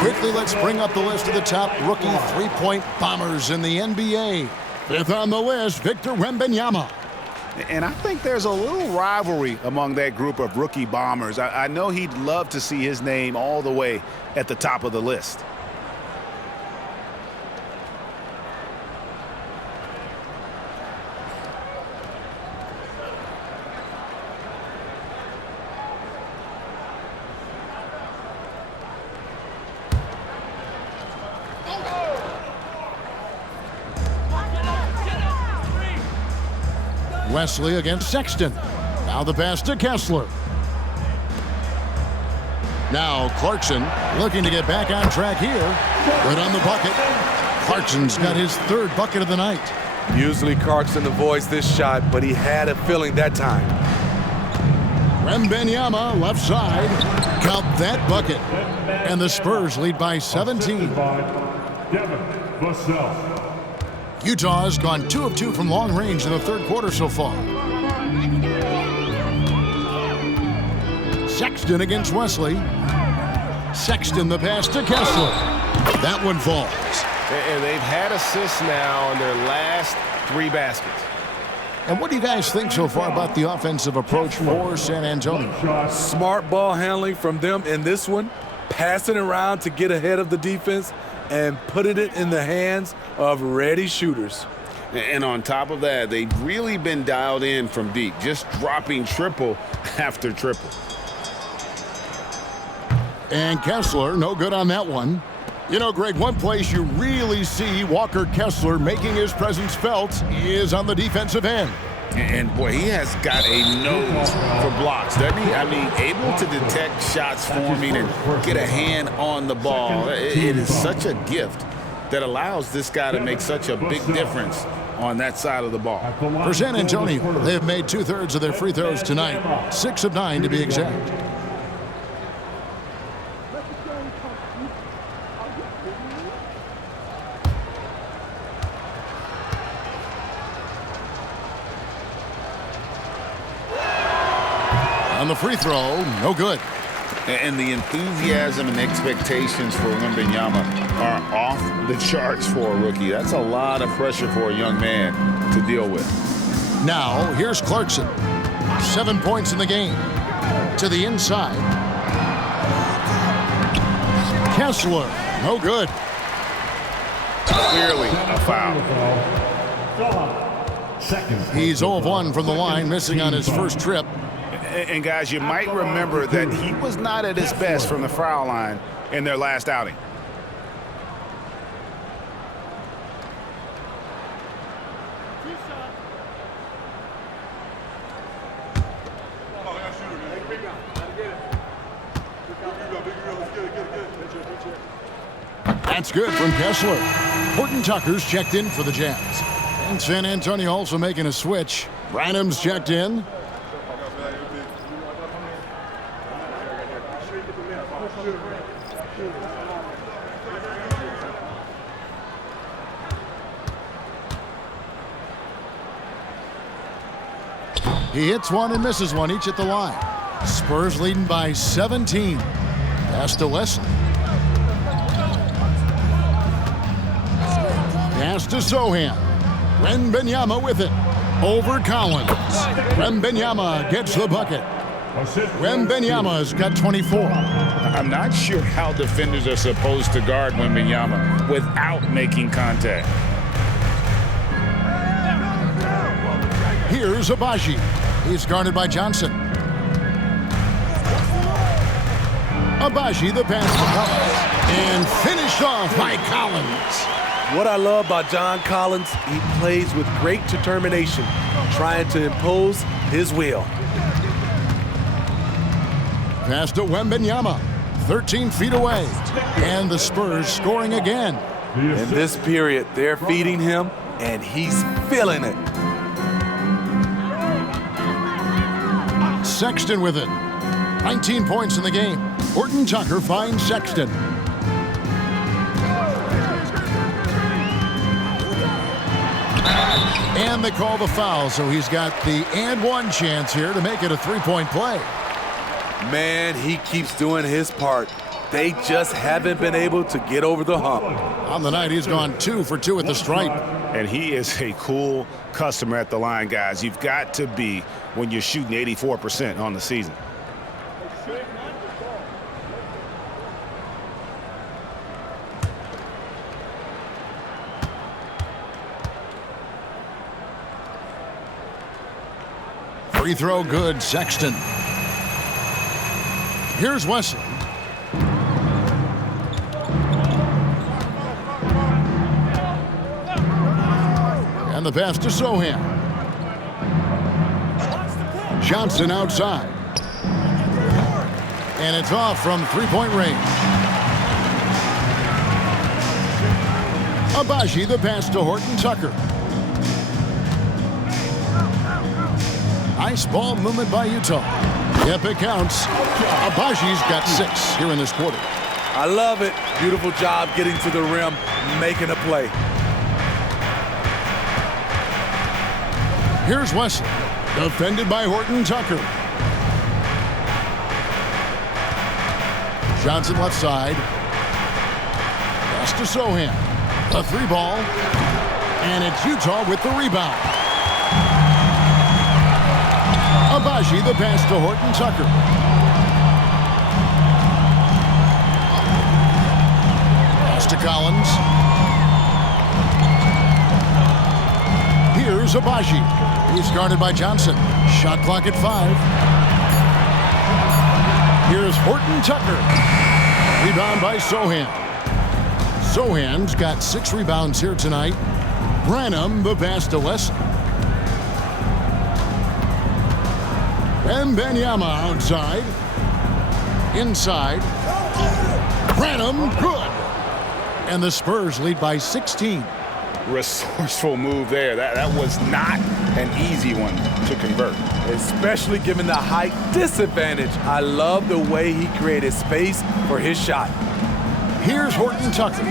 Quickly, let's bring up the list of the top rookie three-point bombers in the NBA. Fifth on the list, Victor Wembanyama. And I think there's a little rivalry among that group of rookie bombers. I know he'd love to see his name all the way at the top of the list. Wesley against Sexton. Now the pass to Kessler. Now Clarkson looking to get back on track here. Good on the bucket. Clarkson's got his third bucket of the night. Usually Clarkson avoids this shot, but he had a feeling that time. Wembanyama, left side. Count that bucket. And the Spurs lead by 17. Utah has gone 2 of 2 from long range in the third quarter so far. Sexton against Wesley. Sexton the pass to Kessler. That one falls. And they've had assists now on their last 3 baskets. And what do you guys think so far about the offensive approach for San Antonio? Smart ball handling from them in this one, passing around to get ahead of the defense and putting it in the hands of ready shooters. And on top of that, they've really been dialed in from deep, just dropping triple after triple. And Kessler, no good on that one. You know, Greg, one place you really see Walker Kessler making his presence felt is on the defensive end. And, boy, he has got a nose for blocks, doesn't he? I mean, able to detect shots forming and get a hand on the ball. It is such a gift that allows this guy to make such a big difference on that side of the ball. For San Antonio, they have made 2/3 of their free throws tonight, 6 of 9 to be exact. On the free throw, no good. And the enthusiasm and expectations for Wembanyama are off the charts for a rookie. That's a lot of pressure for a young man to deal with. Now, here's Clarkson. 7 points in the game. To the inside. Kessler, no good. Clearly a foul. He's 0 of 1 from the line, missing on his first trip. And guys, you might remember that he was not at his best from the foul line in their last outing. That's good from Kessler. Horton Tucker's checked in for the Jazz. And San Antonio also making a switch. Branham's checked in. He hits one and misses one, each at the line. Spurs leading by 17. Pass to Wesley. Pass to Sohan. Wembanyama with it. Over Collins. Wembanyama gets the bucket. Wembanyama's got 24. I'm not sure how defenders are supposed to guard Wembanyama without making contact. Here's Abaji. He's guarded by Johnson. Abaji, the pass to Collins. And finished off by Collins. What I love about John Collins, he plays with great determination, trying to impose his will. Pass to Wembanyama, 13 feet away. And the Spurs scoring again. In this period, they're feeding him, and he's feeling it. Sexton with it. 19 points in the game. Horton Tucker finds Sexton. And they call the foul, so he's got the and one chance here to make it a three-point play. Man, he keeps doing his part. They just haven't been able to get over the hump. On the night, he's gone 2 for 2 at the stripe. And he is a cool customer at the line, guys. You've got to be when you're shooting 84% on the season. Free throw good, Sexton. Here's Wesley. And the pass to Sohan. Johnson outside. And it's off from three-point range. Abaji, the pass to Horton Tucker. Nice ball movement by Utah. Yep, it counts. Abaji's got 6 here in this quarter. I love it. Beautiful job getting to the rim, making a play. Here's Wesley, defended by Horton Tucker. Johnson left side. Pass to Sohan. A 3-ball. And it's Utah with the rebound. Abaji the pass to Horton Tucker. Pass to Collins. Here's Abaji. He's guarded by Johnson. Shot clock at 5. Here's Horton Tucker. Rebound by Sohan. Sohan's got 6 rebounds here tonight. Branham the pass to Wesley. Wembanyama outside. Inside. Branham, good. And the Spurs lead by 16. Resourceful move there. That was not an easy one to convert. Especially given the height disadvantage. I love the way he created space for his shot. Here's Horton Tucker.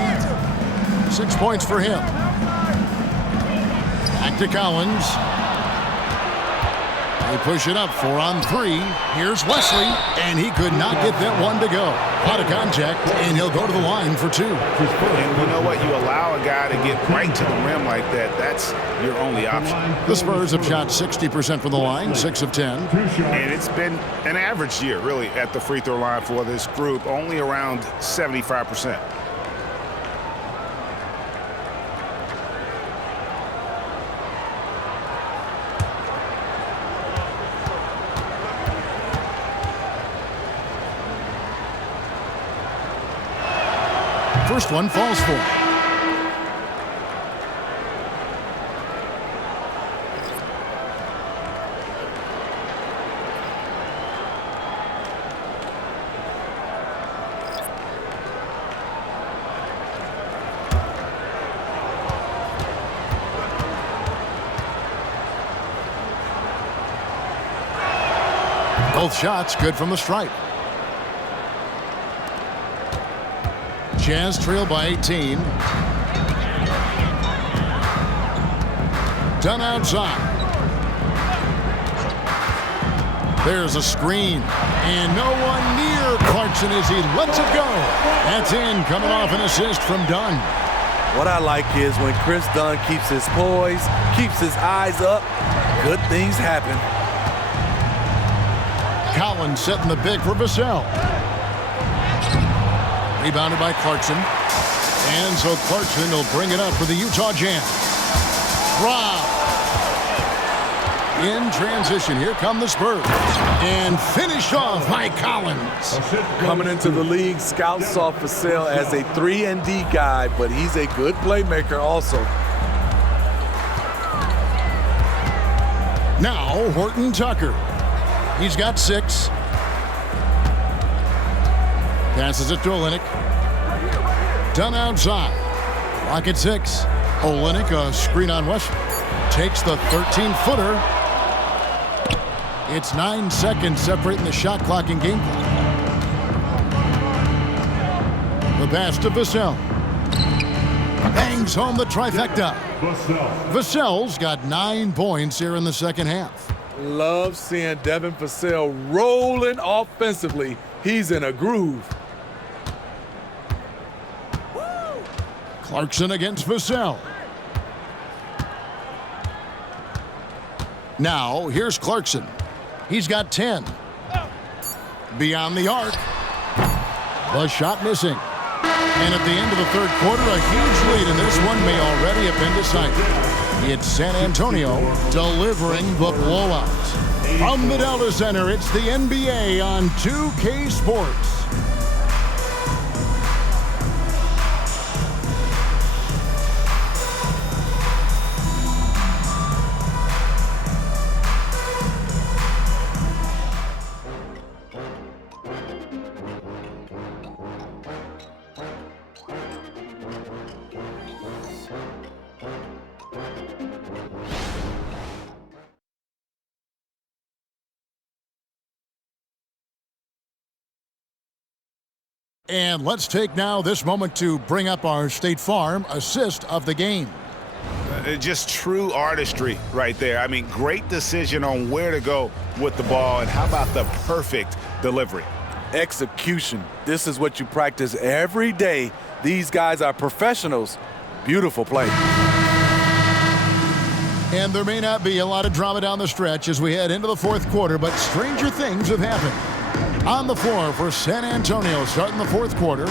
6 points for him. Back to Collins. They push it up 4 on 3. Here's Wesley, and he could not get that one to go. Out of contact, and he'll go to the line for 2. And you know what? You allow a guy to get right to the rim like that, that's your only option. The Spurs have shot 60% from the line, 6 of 10. And it's been an average year, really, at the free throw line for this group, only around 75%. First one falls for. Both shots good from the stripe. Jazz trail by 18. Done outside. There's a screen. And no one near Clarkson as he lets it go. That's in, coming off an assist from Dunn. What I like is when Chris Dunn keeps his poise, keeps his eyes up, good things happen. Collins setting the big for Vassell. Rebounded by Clarkson. And so Clarkson will bring it up for the Utah Jazz. Rob. In transition, here come the Spurs. And finished off by Collins. Coming into the league, scouts saw Vassell as a 3-and-D guy, but he's a good playmaker also. Now, Horton Tucker. He's got 6. Passes it to Olynyk. Done outside. Clock at 6. Olynyk, a screen on Wesley. Takes the 13-footer. It's 9 seconds separating the shot clock and game clock. The pass to Vassell. Bangs home the trifecta. Vassell's got 9 points here in the second half. Love seeing Devin Vassell rolling offensively. He's in a groove. Clarkson against Vassell. Now, here's Clarkson. He's got 10. Beyond the arc. The shot missing. And at the end of the third quarter, a huge lead, and this one may already have been decided. It's San Antonio delivering the blowout. From the Delta Center, it's the NBA on 2K Sports. And let's take now this moment to bring up our State Farm assist of the game. Just true artistry right there. I mean, great decision on where to go with the ball, and how about the perfect delivery? Execution. This is what you practice every day. These guys are professionals. Beautiful play. And there may not be a lot of drama down the stretch as we head into the fourth quarter, but stranger things have happened. On the floor for San Antonio starting the fourth quarter,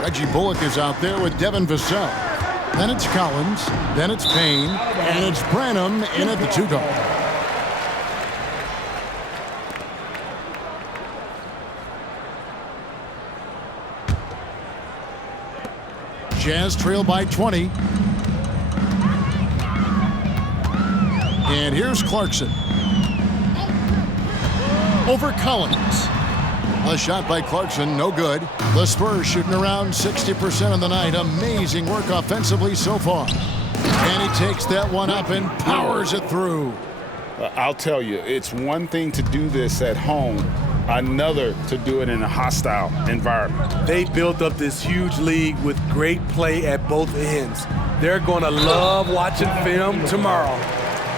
Reggie Bullock is out there with Devin Vassell. Then it's Collins, then it's Payne, and it's Branham in at the 2-guard. Jazz trail by 20. And here's Clarkson. Over Collins. A shot by Clarkson, no good. The Spurs shooting around 60% of the night. Amazing work offensively so far. And he takes that one up and powers it through. I'll tell you, it's one thing to do this at home, another to do it in a hostile environment. They built up this huge league with great play at both ends. They're going to love watching film tomorrow.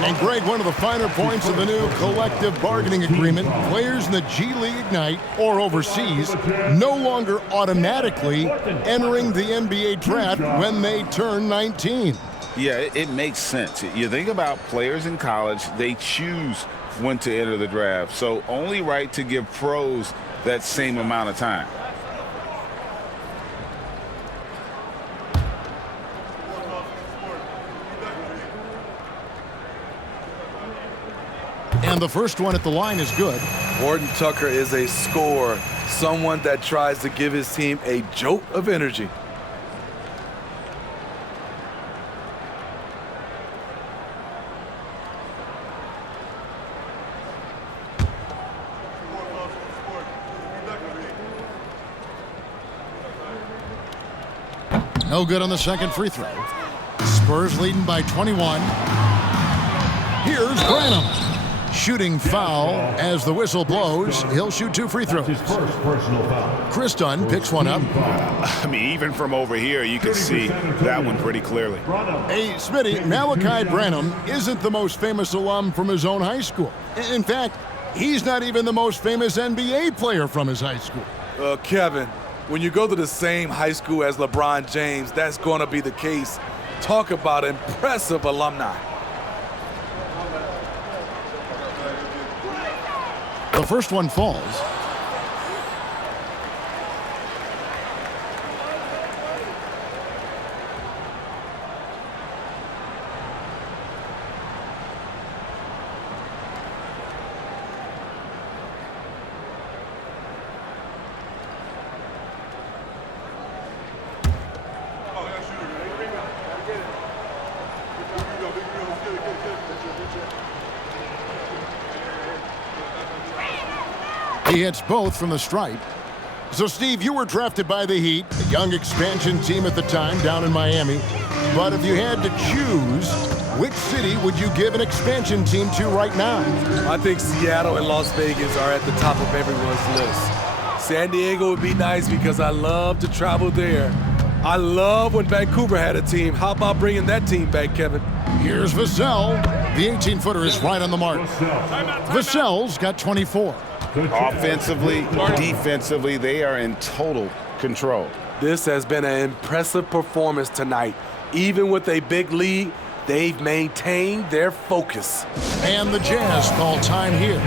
And Greg, one of the finer points of the new collective bargaining agreement, players in the G League Ignite or overseas no longer automatically entering the NBA draft when they turn 19. Yeah, it makes sense. You think about players in college, they choose when to enter the draft. So only right to give pros that same amount of time. And the first one at the line is good. Horton Tucker is a scorer, someone that tries to give his team a jolt of energy. No good on the second free throw. Spurs leading by 21. Here's Branham. Shooting foul as the whistle blows. He'll shoot 2 free throws. His first personal foul. Chris Dunn picks one up. I mean, even from over here, you can see that one pretty clearly. Hey, Smitty, Malachi Branham isn't the most famous alum from his own high school. In fact, he's not even the most famous NBA player from his high school. Kevin, when you go to the same high school as LeBron James, that's going to be the case. Talk about impressive alumni. The first one falls. He hits both from the stripe. So, Steve, you were drafted by the Heat, a young expansion team at the time down in Miami. But if you had to choose, which city would you give an expansion team to right now? I think Seattle and Las Vegas are at the top of everyone's list. San Diego would be nice because I love to travel there. I love when Vancouver had a team. How about bringing that team back, Kevin? Here's Vassell. The 18-footer is right on the mark. Vassell's got 24. Offensively, defensively, they are in total control. This has been an impressive performance tonight. Even with a big lead, they've maintained their focus. And the Jazz call time here.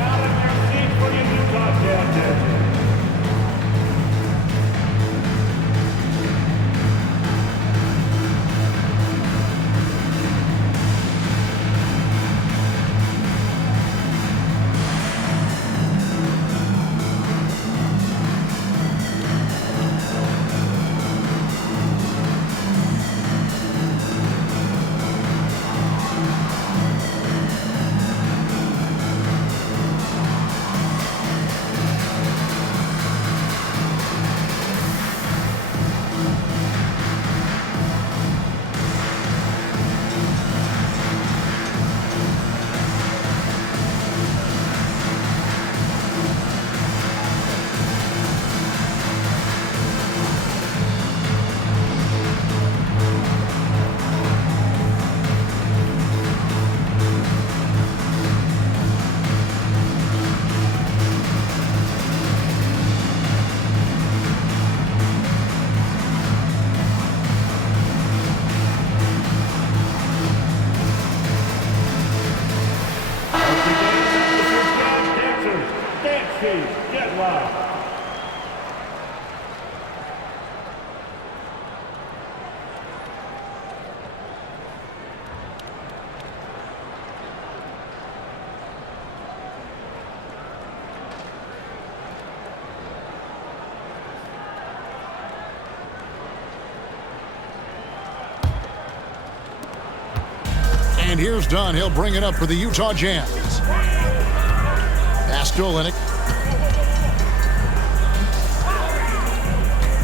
And here's Dunn. He'll bring it up for the Utah Jazz. Pass to Olynyk.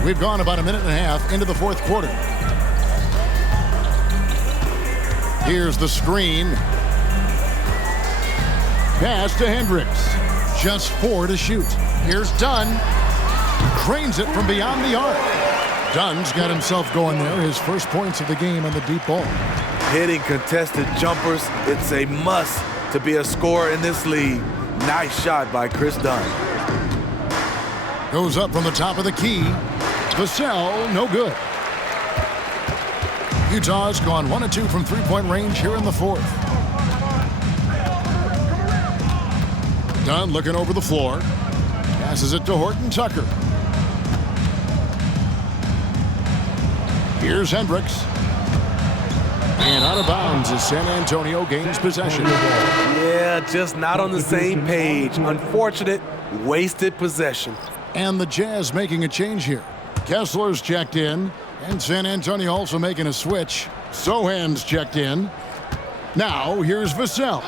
We've gone about a minute and a half into the fourth quarter. Here's the screen. Pass to Hendricks. Just 4 to shoot. Here's Dunn. Cranes it from beyond the arc. Dunn's got himself going there. His first points of the game on the deep ball. Hitting contested jumpers, it's a must to be a scorer in this league. Nice shot by Chris Dunn. Goes up from the top of the key. Vassell, no good. Utah's gone 1 of 2 from three-point range here in the fourth. Dunn looking over the floor. Passes it to Horton Tucker. Here's Hendricks. And out of bounds as San Antonio gains possession. Yeah, just not on the same page. Unfortunate, wasted possession. And the Jazz making a change here. Kessler's checked in. And San Antonio also making a switch. Sohan's checked in. Now here's Vassell.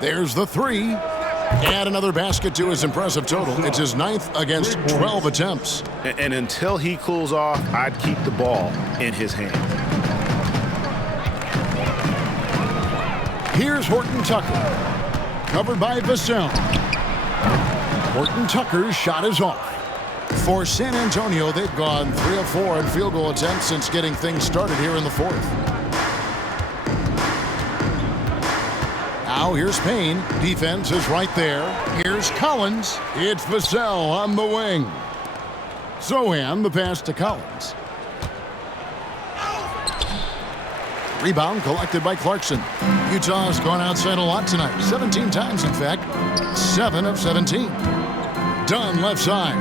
There's the 3. And another basket to his impressive total. It's his 9th against 12 attempts. And until he cools off, I'd keep the ball in his hand. Here's Horton Tucker. Covered by Vassell. Horton Tucker's shot is off. For San Antonio, they've gone 3 of 4 in field goal attempts since getting things started here in the fourth. Now here's Payne. Defense is right there. Here's Collins. It's Vassell on the wing. Sohan, the pass to Collins. Rebound collected by Clarkson. Utah's gone outside a lot tonight. 17 times, in fact. 7 of 17. Dunn left side.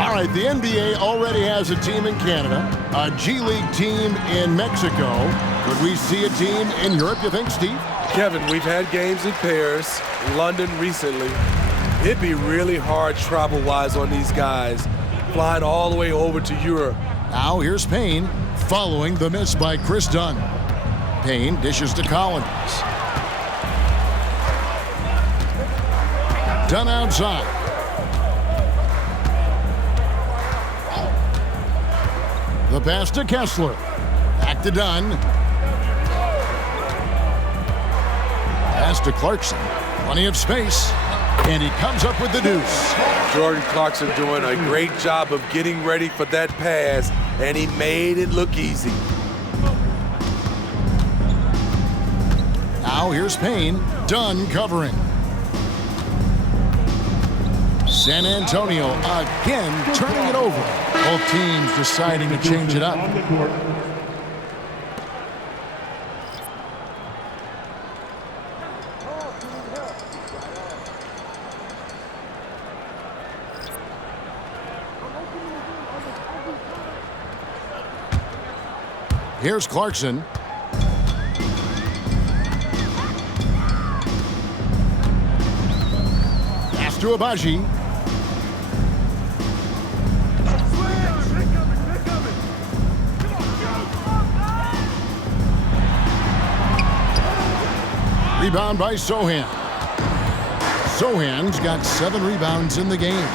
All right, the NBA already has a team in Canada, a G League team in Mexico. Could we see a team in Europe, you think, Steve? Kevin, we've had games in Paris, London recently. It'd be really hard travel-wise on these guys, flying all the way over to Europe. Now here's Payne, following the miss by Chris Dunn. Payne dishes to Collins. Dunn outside. The pass to Kessler. Back to Dunn. Pass to Clarkson. Plenty of space. And he comes up with the deuce. Jordan Clarkson doing a great job of getting ready for that pass, and he made it look easy. Now here's Payne. Dunn covering. San Antonio again turning it over. Both teams deciding to change it up. Here's Clarkson. Pass to Abaji. Rebound by Sohan. Sohan's got 7 rebounds in the game.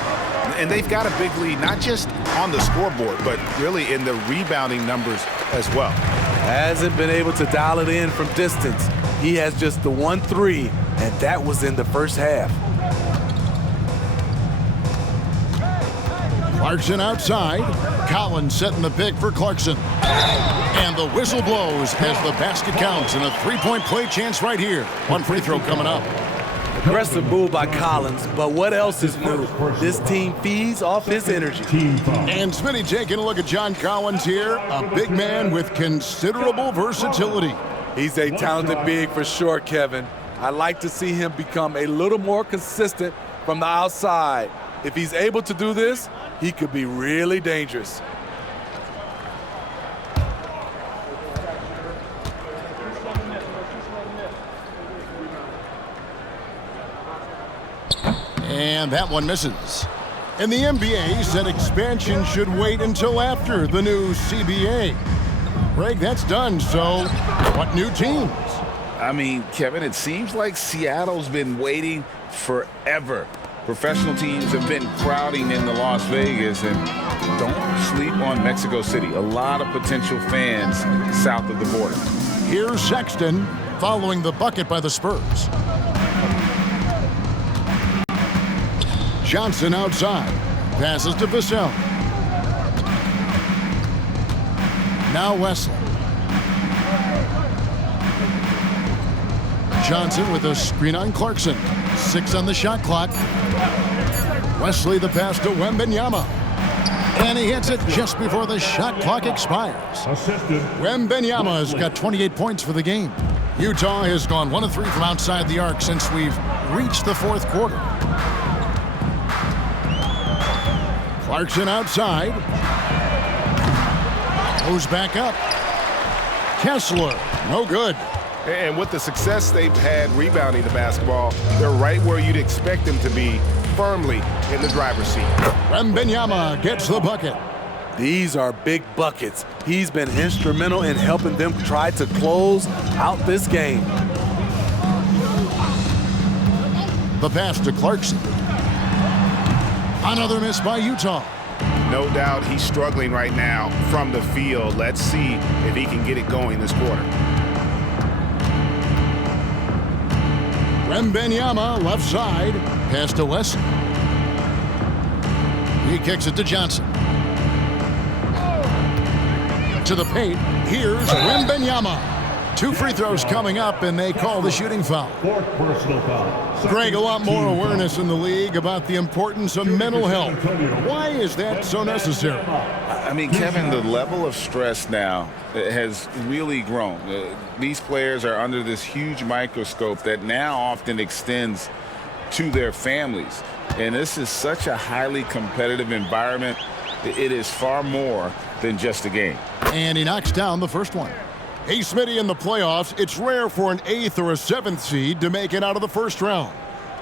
And they've got a big lead, not just on the scoreboard, but really in the rebounding numbers as well. Hasn't been able to dial it in from distance. He has just the 1 3, and that was in the first half. Clarkson outside. Collins setting the pick for Clarkson. And the whistle blows as the basket counts and a 3-point play chance right here. 1 free throw coming up. Aggressive move by Collins, but what else is new? This team feeds off his energy. And Smitty taking a look at John Collins here, a big man with considerable versatility. He's a talented big for sure, Kevin. I'd like to see him become a little more consistent from the outside. If he's able to do this, he could be really dangerous. And that one misses. And the NBA said expansion should wait until after the new CBA. Greg, that's done. So what new teams? I mean, Kevin, it seems like Seattle's been waiting forever. Professional teams have been crowding into Las Vegas, and don't sleep on Mexico City. A lot of potential fans south of the border. Here's Sexton following the bucket by the Spurs. Johnson outside. Passes to Vassell. Now Wesley. Johnson with a screen on Clarkson. 6 on the shot clock. Wesley the pass to Wembanyama. And he hits it just before the shot clock expires. Wembanyama has got 28 points for the game. Utah has gone 1 of 3 from outside the arc since we've reached the 4th quarter. Clarkson outside. Goes back up. Kessler, no good. And with the success they've had rebounding the basketball, they're right where you'd expect them to be, firmly in the driver's seat. Wembanyama gets the bucket. These are big buckets. He's been instrumental in helping them try to close out this game. The pass to Clarkson. Another miss by Utah. No doubt he's struggling right now from the field. Let's see if he can get it going this quarter. Wembanyama left side. Pass to Wesley. He kicks it to Johnson. To the paint. Here's Wembanyama. 2 free throws coming up, and they call the shooting foul. 4th personal foul. Greg, a lot more awareness in the league about the importance of mental health. Why is that so necessary? I mean, Kevin, the level of stress now has really grown. These players are under this huge microscope that now often extends to their families. And this is such a highly competitive environment. It is far more than just a game. And he knocks down the first one. Hey, Smitty, in the playoffs, it's rare for an 8th or a 7th seed to make it out of the first round.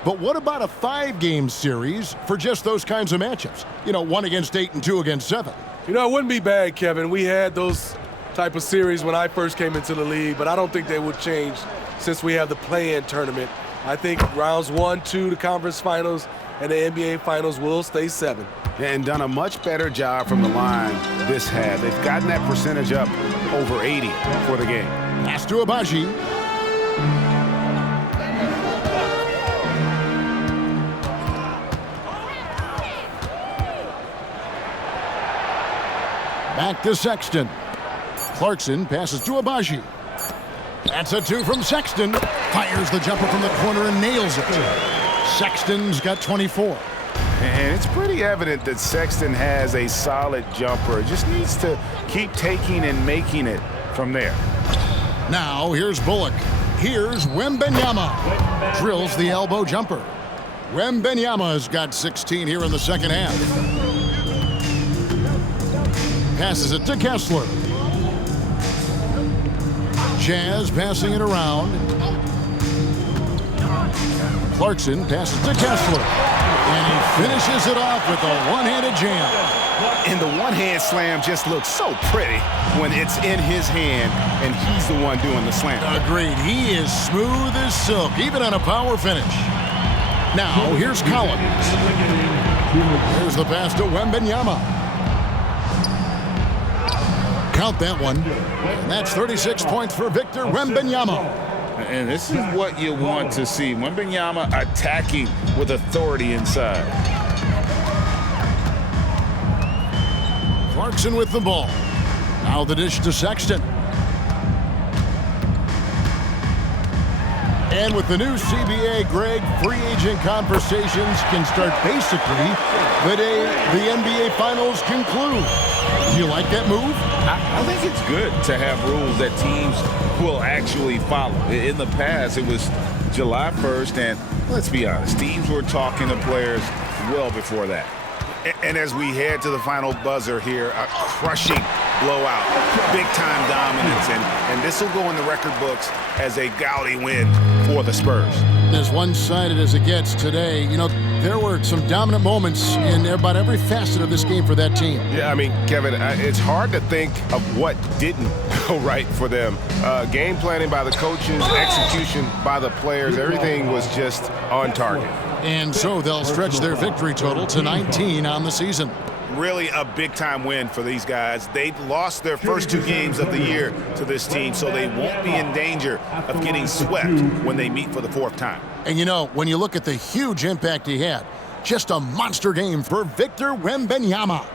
But what about a 5-game series for just those kinds of matchups? You know, 1 against 8 and 2 against 7. You know, it wouldn't be bad, Kevin. We had those type of series when I first came into the league, but I don't think they would change since we have the play-in tournament. I think rounds 1, 2, the conference finals, and the NBA finals will stay 7. And done a much better job from the line this half. They've gotten that percentage up over 80 for the game. Pass to Abaji. Back to Sexton. Clarkson passes to Abaji. That's a 2 from Sexton. Fires the jumper from the corner and nails it. Sexton's got 24. And it's pretty evident that Sexton has a solid jumper. Just needs to keep taking and making it from there. Now here's Bullock. Here's Wembanyama. Drills the elbow jumper. Wembanyama's got 16 here in the second half. Passes it to Kessler. Jazz passing it around. Clarkson passes to Kessler. And he finishes it off with a one-handed jam. And the one-hand slam just looks so pretty when it's in his hand and he's the one doing the slam. Agreed. He is smooth as silk, even on a power finish. Now, here's Collins. Here's the pass to Wembanyama. Count that one. And that's 36 points for Victor Wembanyama. And this is what you want to see. Wembanyama attacking with authority inside. Clarkson with the ball. Now the dish to Sexton. And with the new CBA, Greg, free agent conversations can start basically the day the NBA Finals conclude. Do you like that move? I think it's good to have rules that teams will actually follow. In the past, it was July 1st, and let's be honest, teams were talking to players well before that. And as we head to the final buzzer here, a crushing blowout, big-time dominance, and this will go in the record books as a gaudy win for the Spurs. As one-sided as it gets today, you know, there were some dominant moments in about every facet of this game for that team. Yeah, I mean, Kevin, it's hard to think of what didn't go right for them. Game planning by the coaches, execution by the players, everything was just on target. And so they'll stretch their victory total to 19 on the season. Really a big-time win for these guys. They lost their first 2 games of the year to this team, so they won't be in danger of getting swept when they meet for the 4th time. And you know, when you look at the huge impact he had, just a monster game for Victor Wembanyama.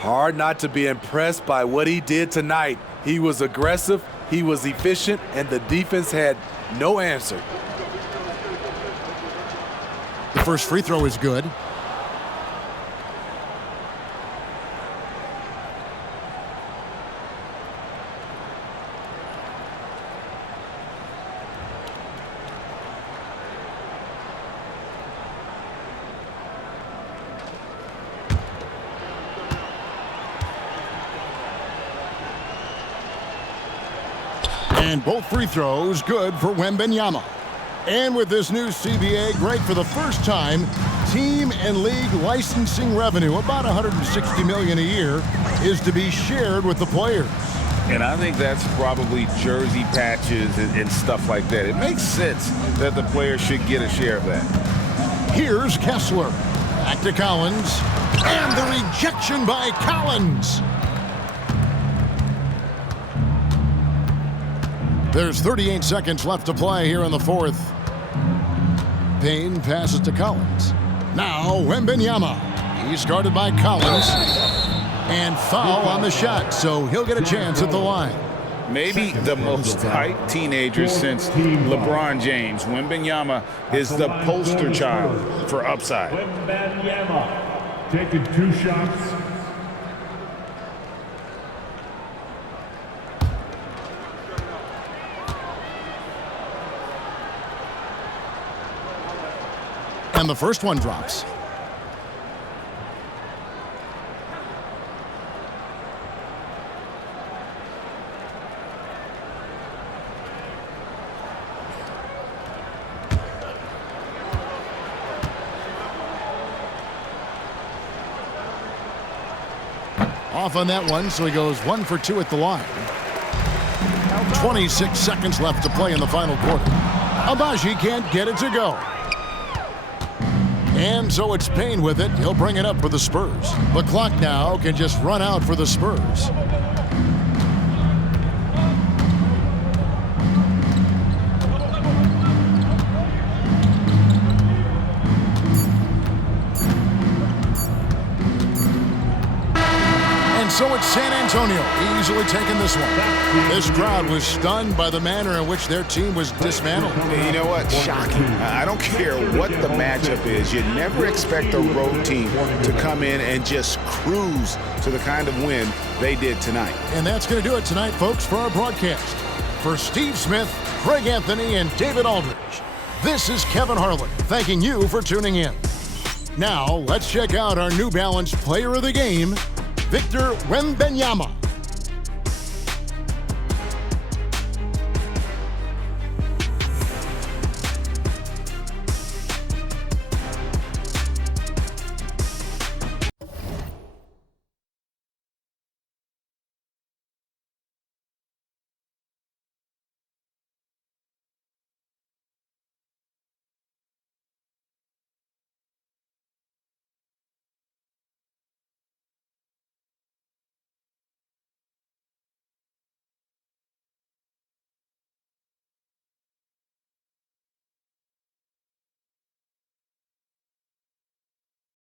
Hard not to be impressed by what he did tonight. He was aggressive, he was efficient, and the defense had no answer. The first free throw is good. And both free throws good for Wembanyama. And with this new CBA, Greg, for the first time, team and league licensing revenue, about $160 million a year, is to be shared with the players. And I think that's probably jersey patches and stuff like that. It makes sense that the players should get a share of that. Here's Kessler. Back to Collins. And the rejection by Collins. There's 38 seconds left to play here in the 4th. Payne passes to Collins. Now Wembanyama. He's guarded by Collins. And foul on the shot, so he'll get a chance at the line. Maybe the most hyped teenager since LeBron James. Wembanyama is the poster child for upside. Wembanyama taking 2 shots. And the first one drops. Off on that one, so he goes 1 for 2 at the line. 26 seconds left to play in the final quarter. Abaji can't get it to go. And so it's Payne with it. He'll bring it up for the Spurs. The clock now can just run out for the Spurs. And so it's San Antonio easily taking this one. This crowd was stunned by the manner in which their team was dismantled. You know what? Shocking. I don't care what the matchup is. You never expect a road team to come in and just cruise to the kind of win they did tonight. And that's going to do it tonight, folks, for our broadcast. For Steve Smith, Craig Anthony, and David Aldridge, this is Kevin Harlan thanking you for tuning in. Now, let's check out our New Balance Player of the Game, Victor Wembanyama.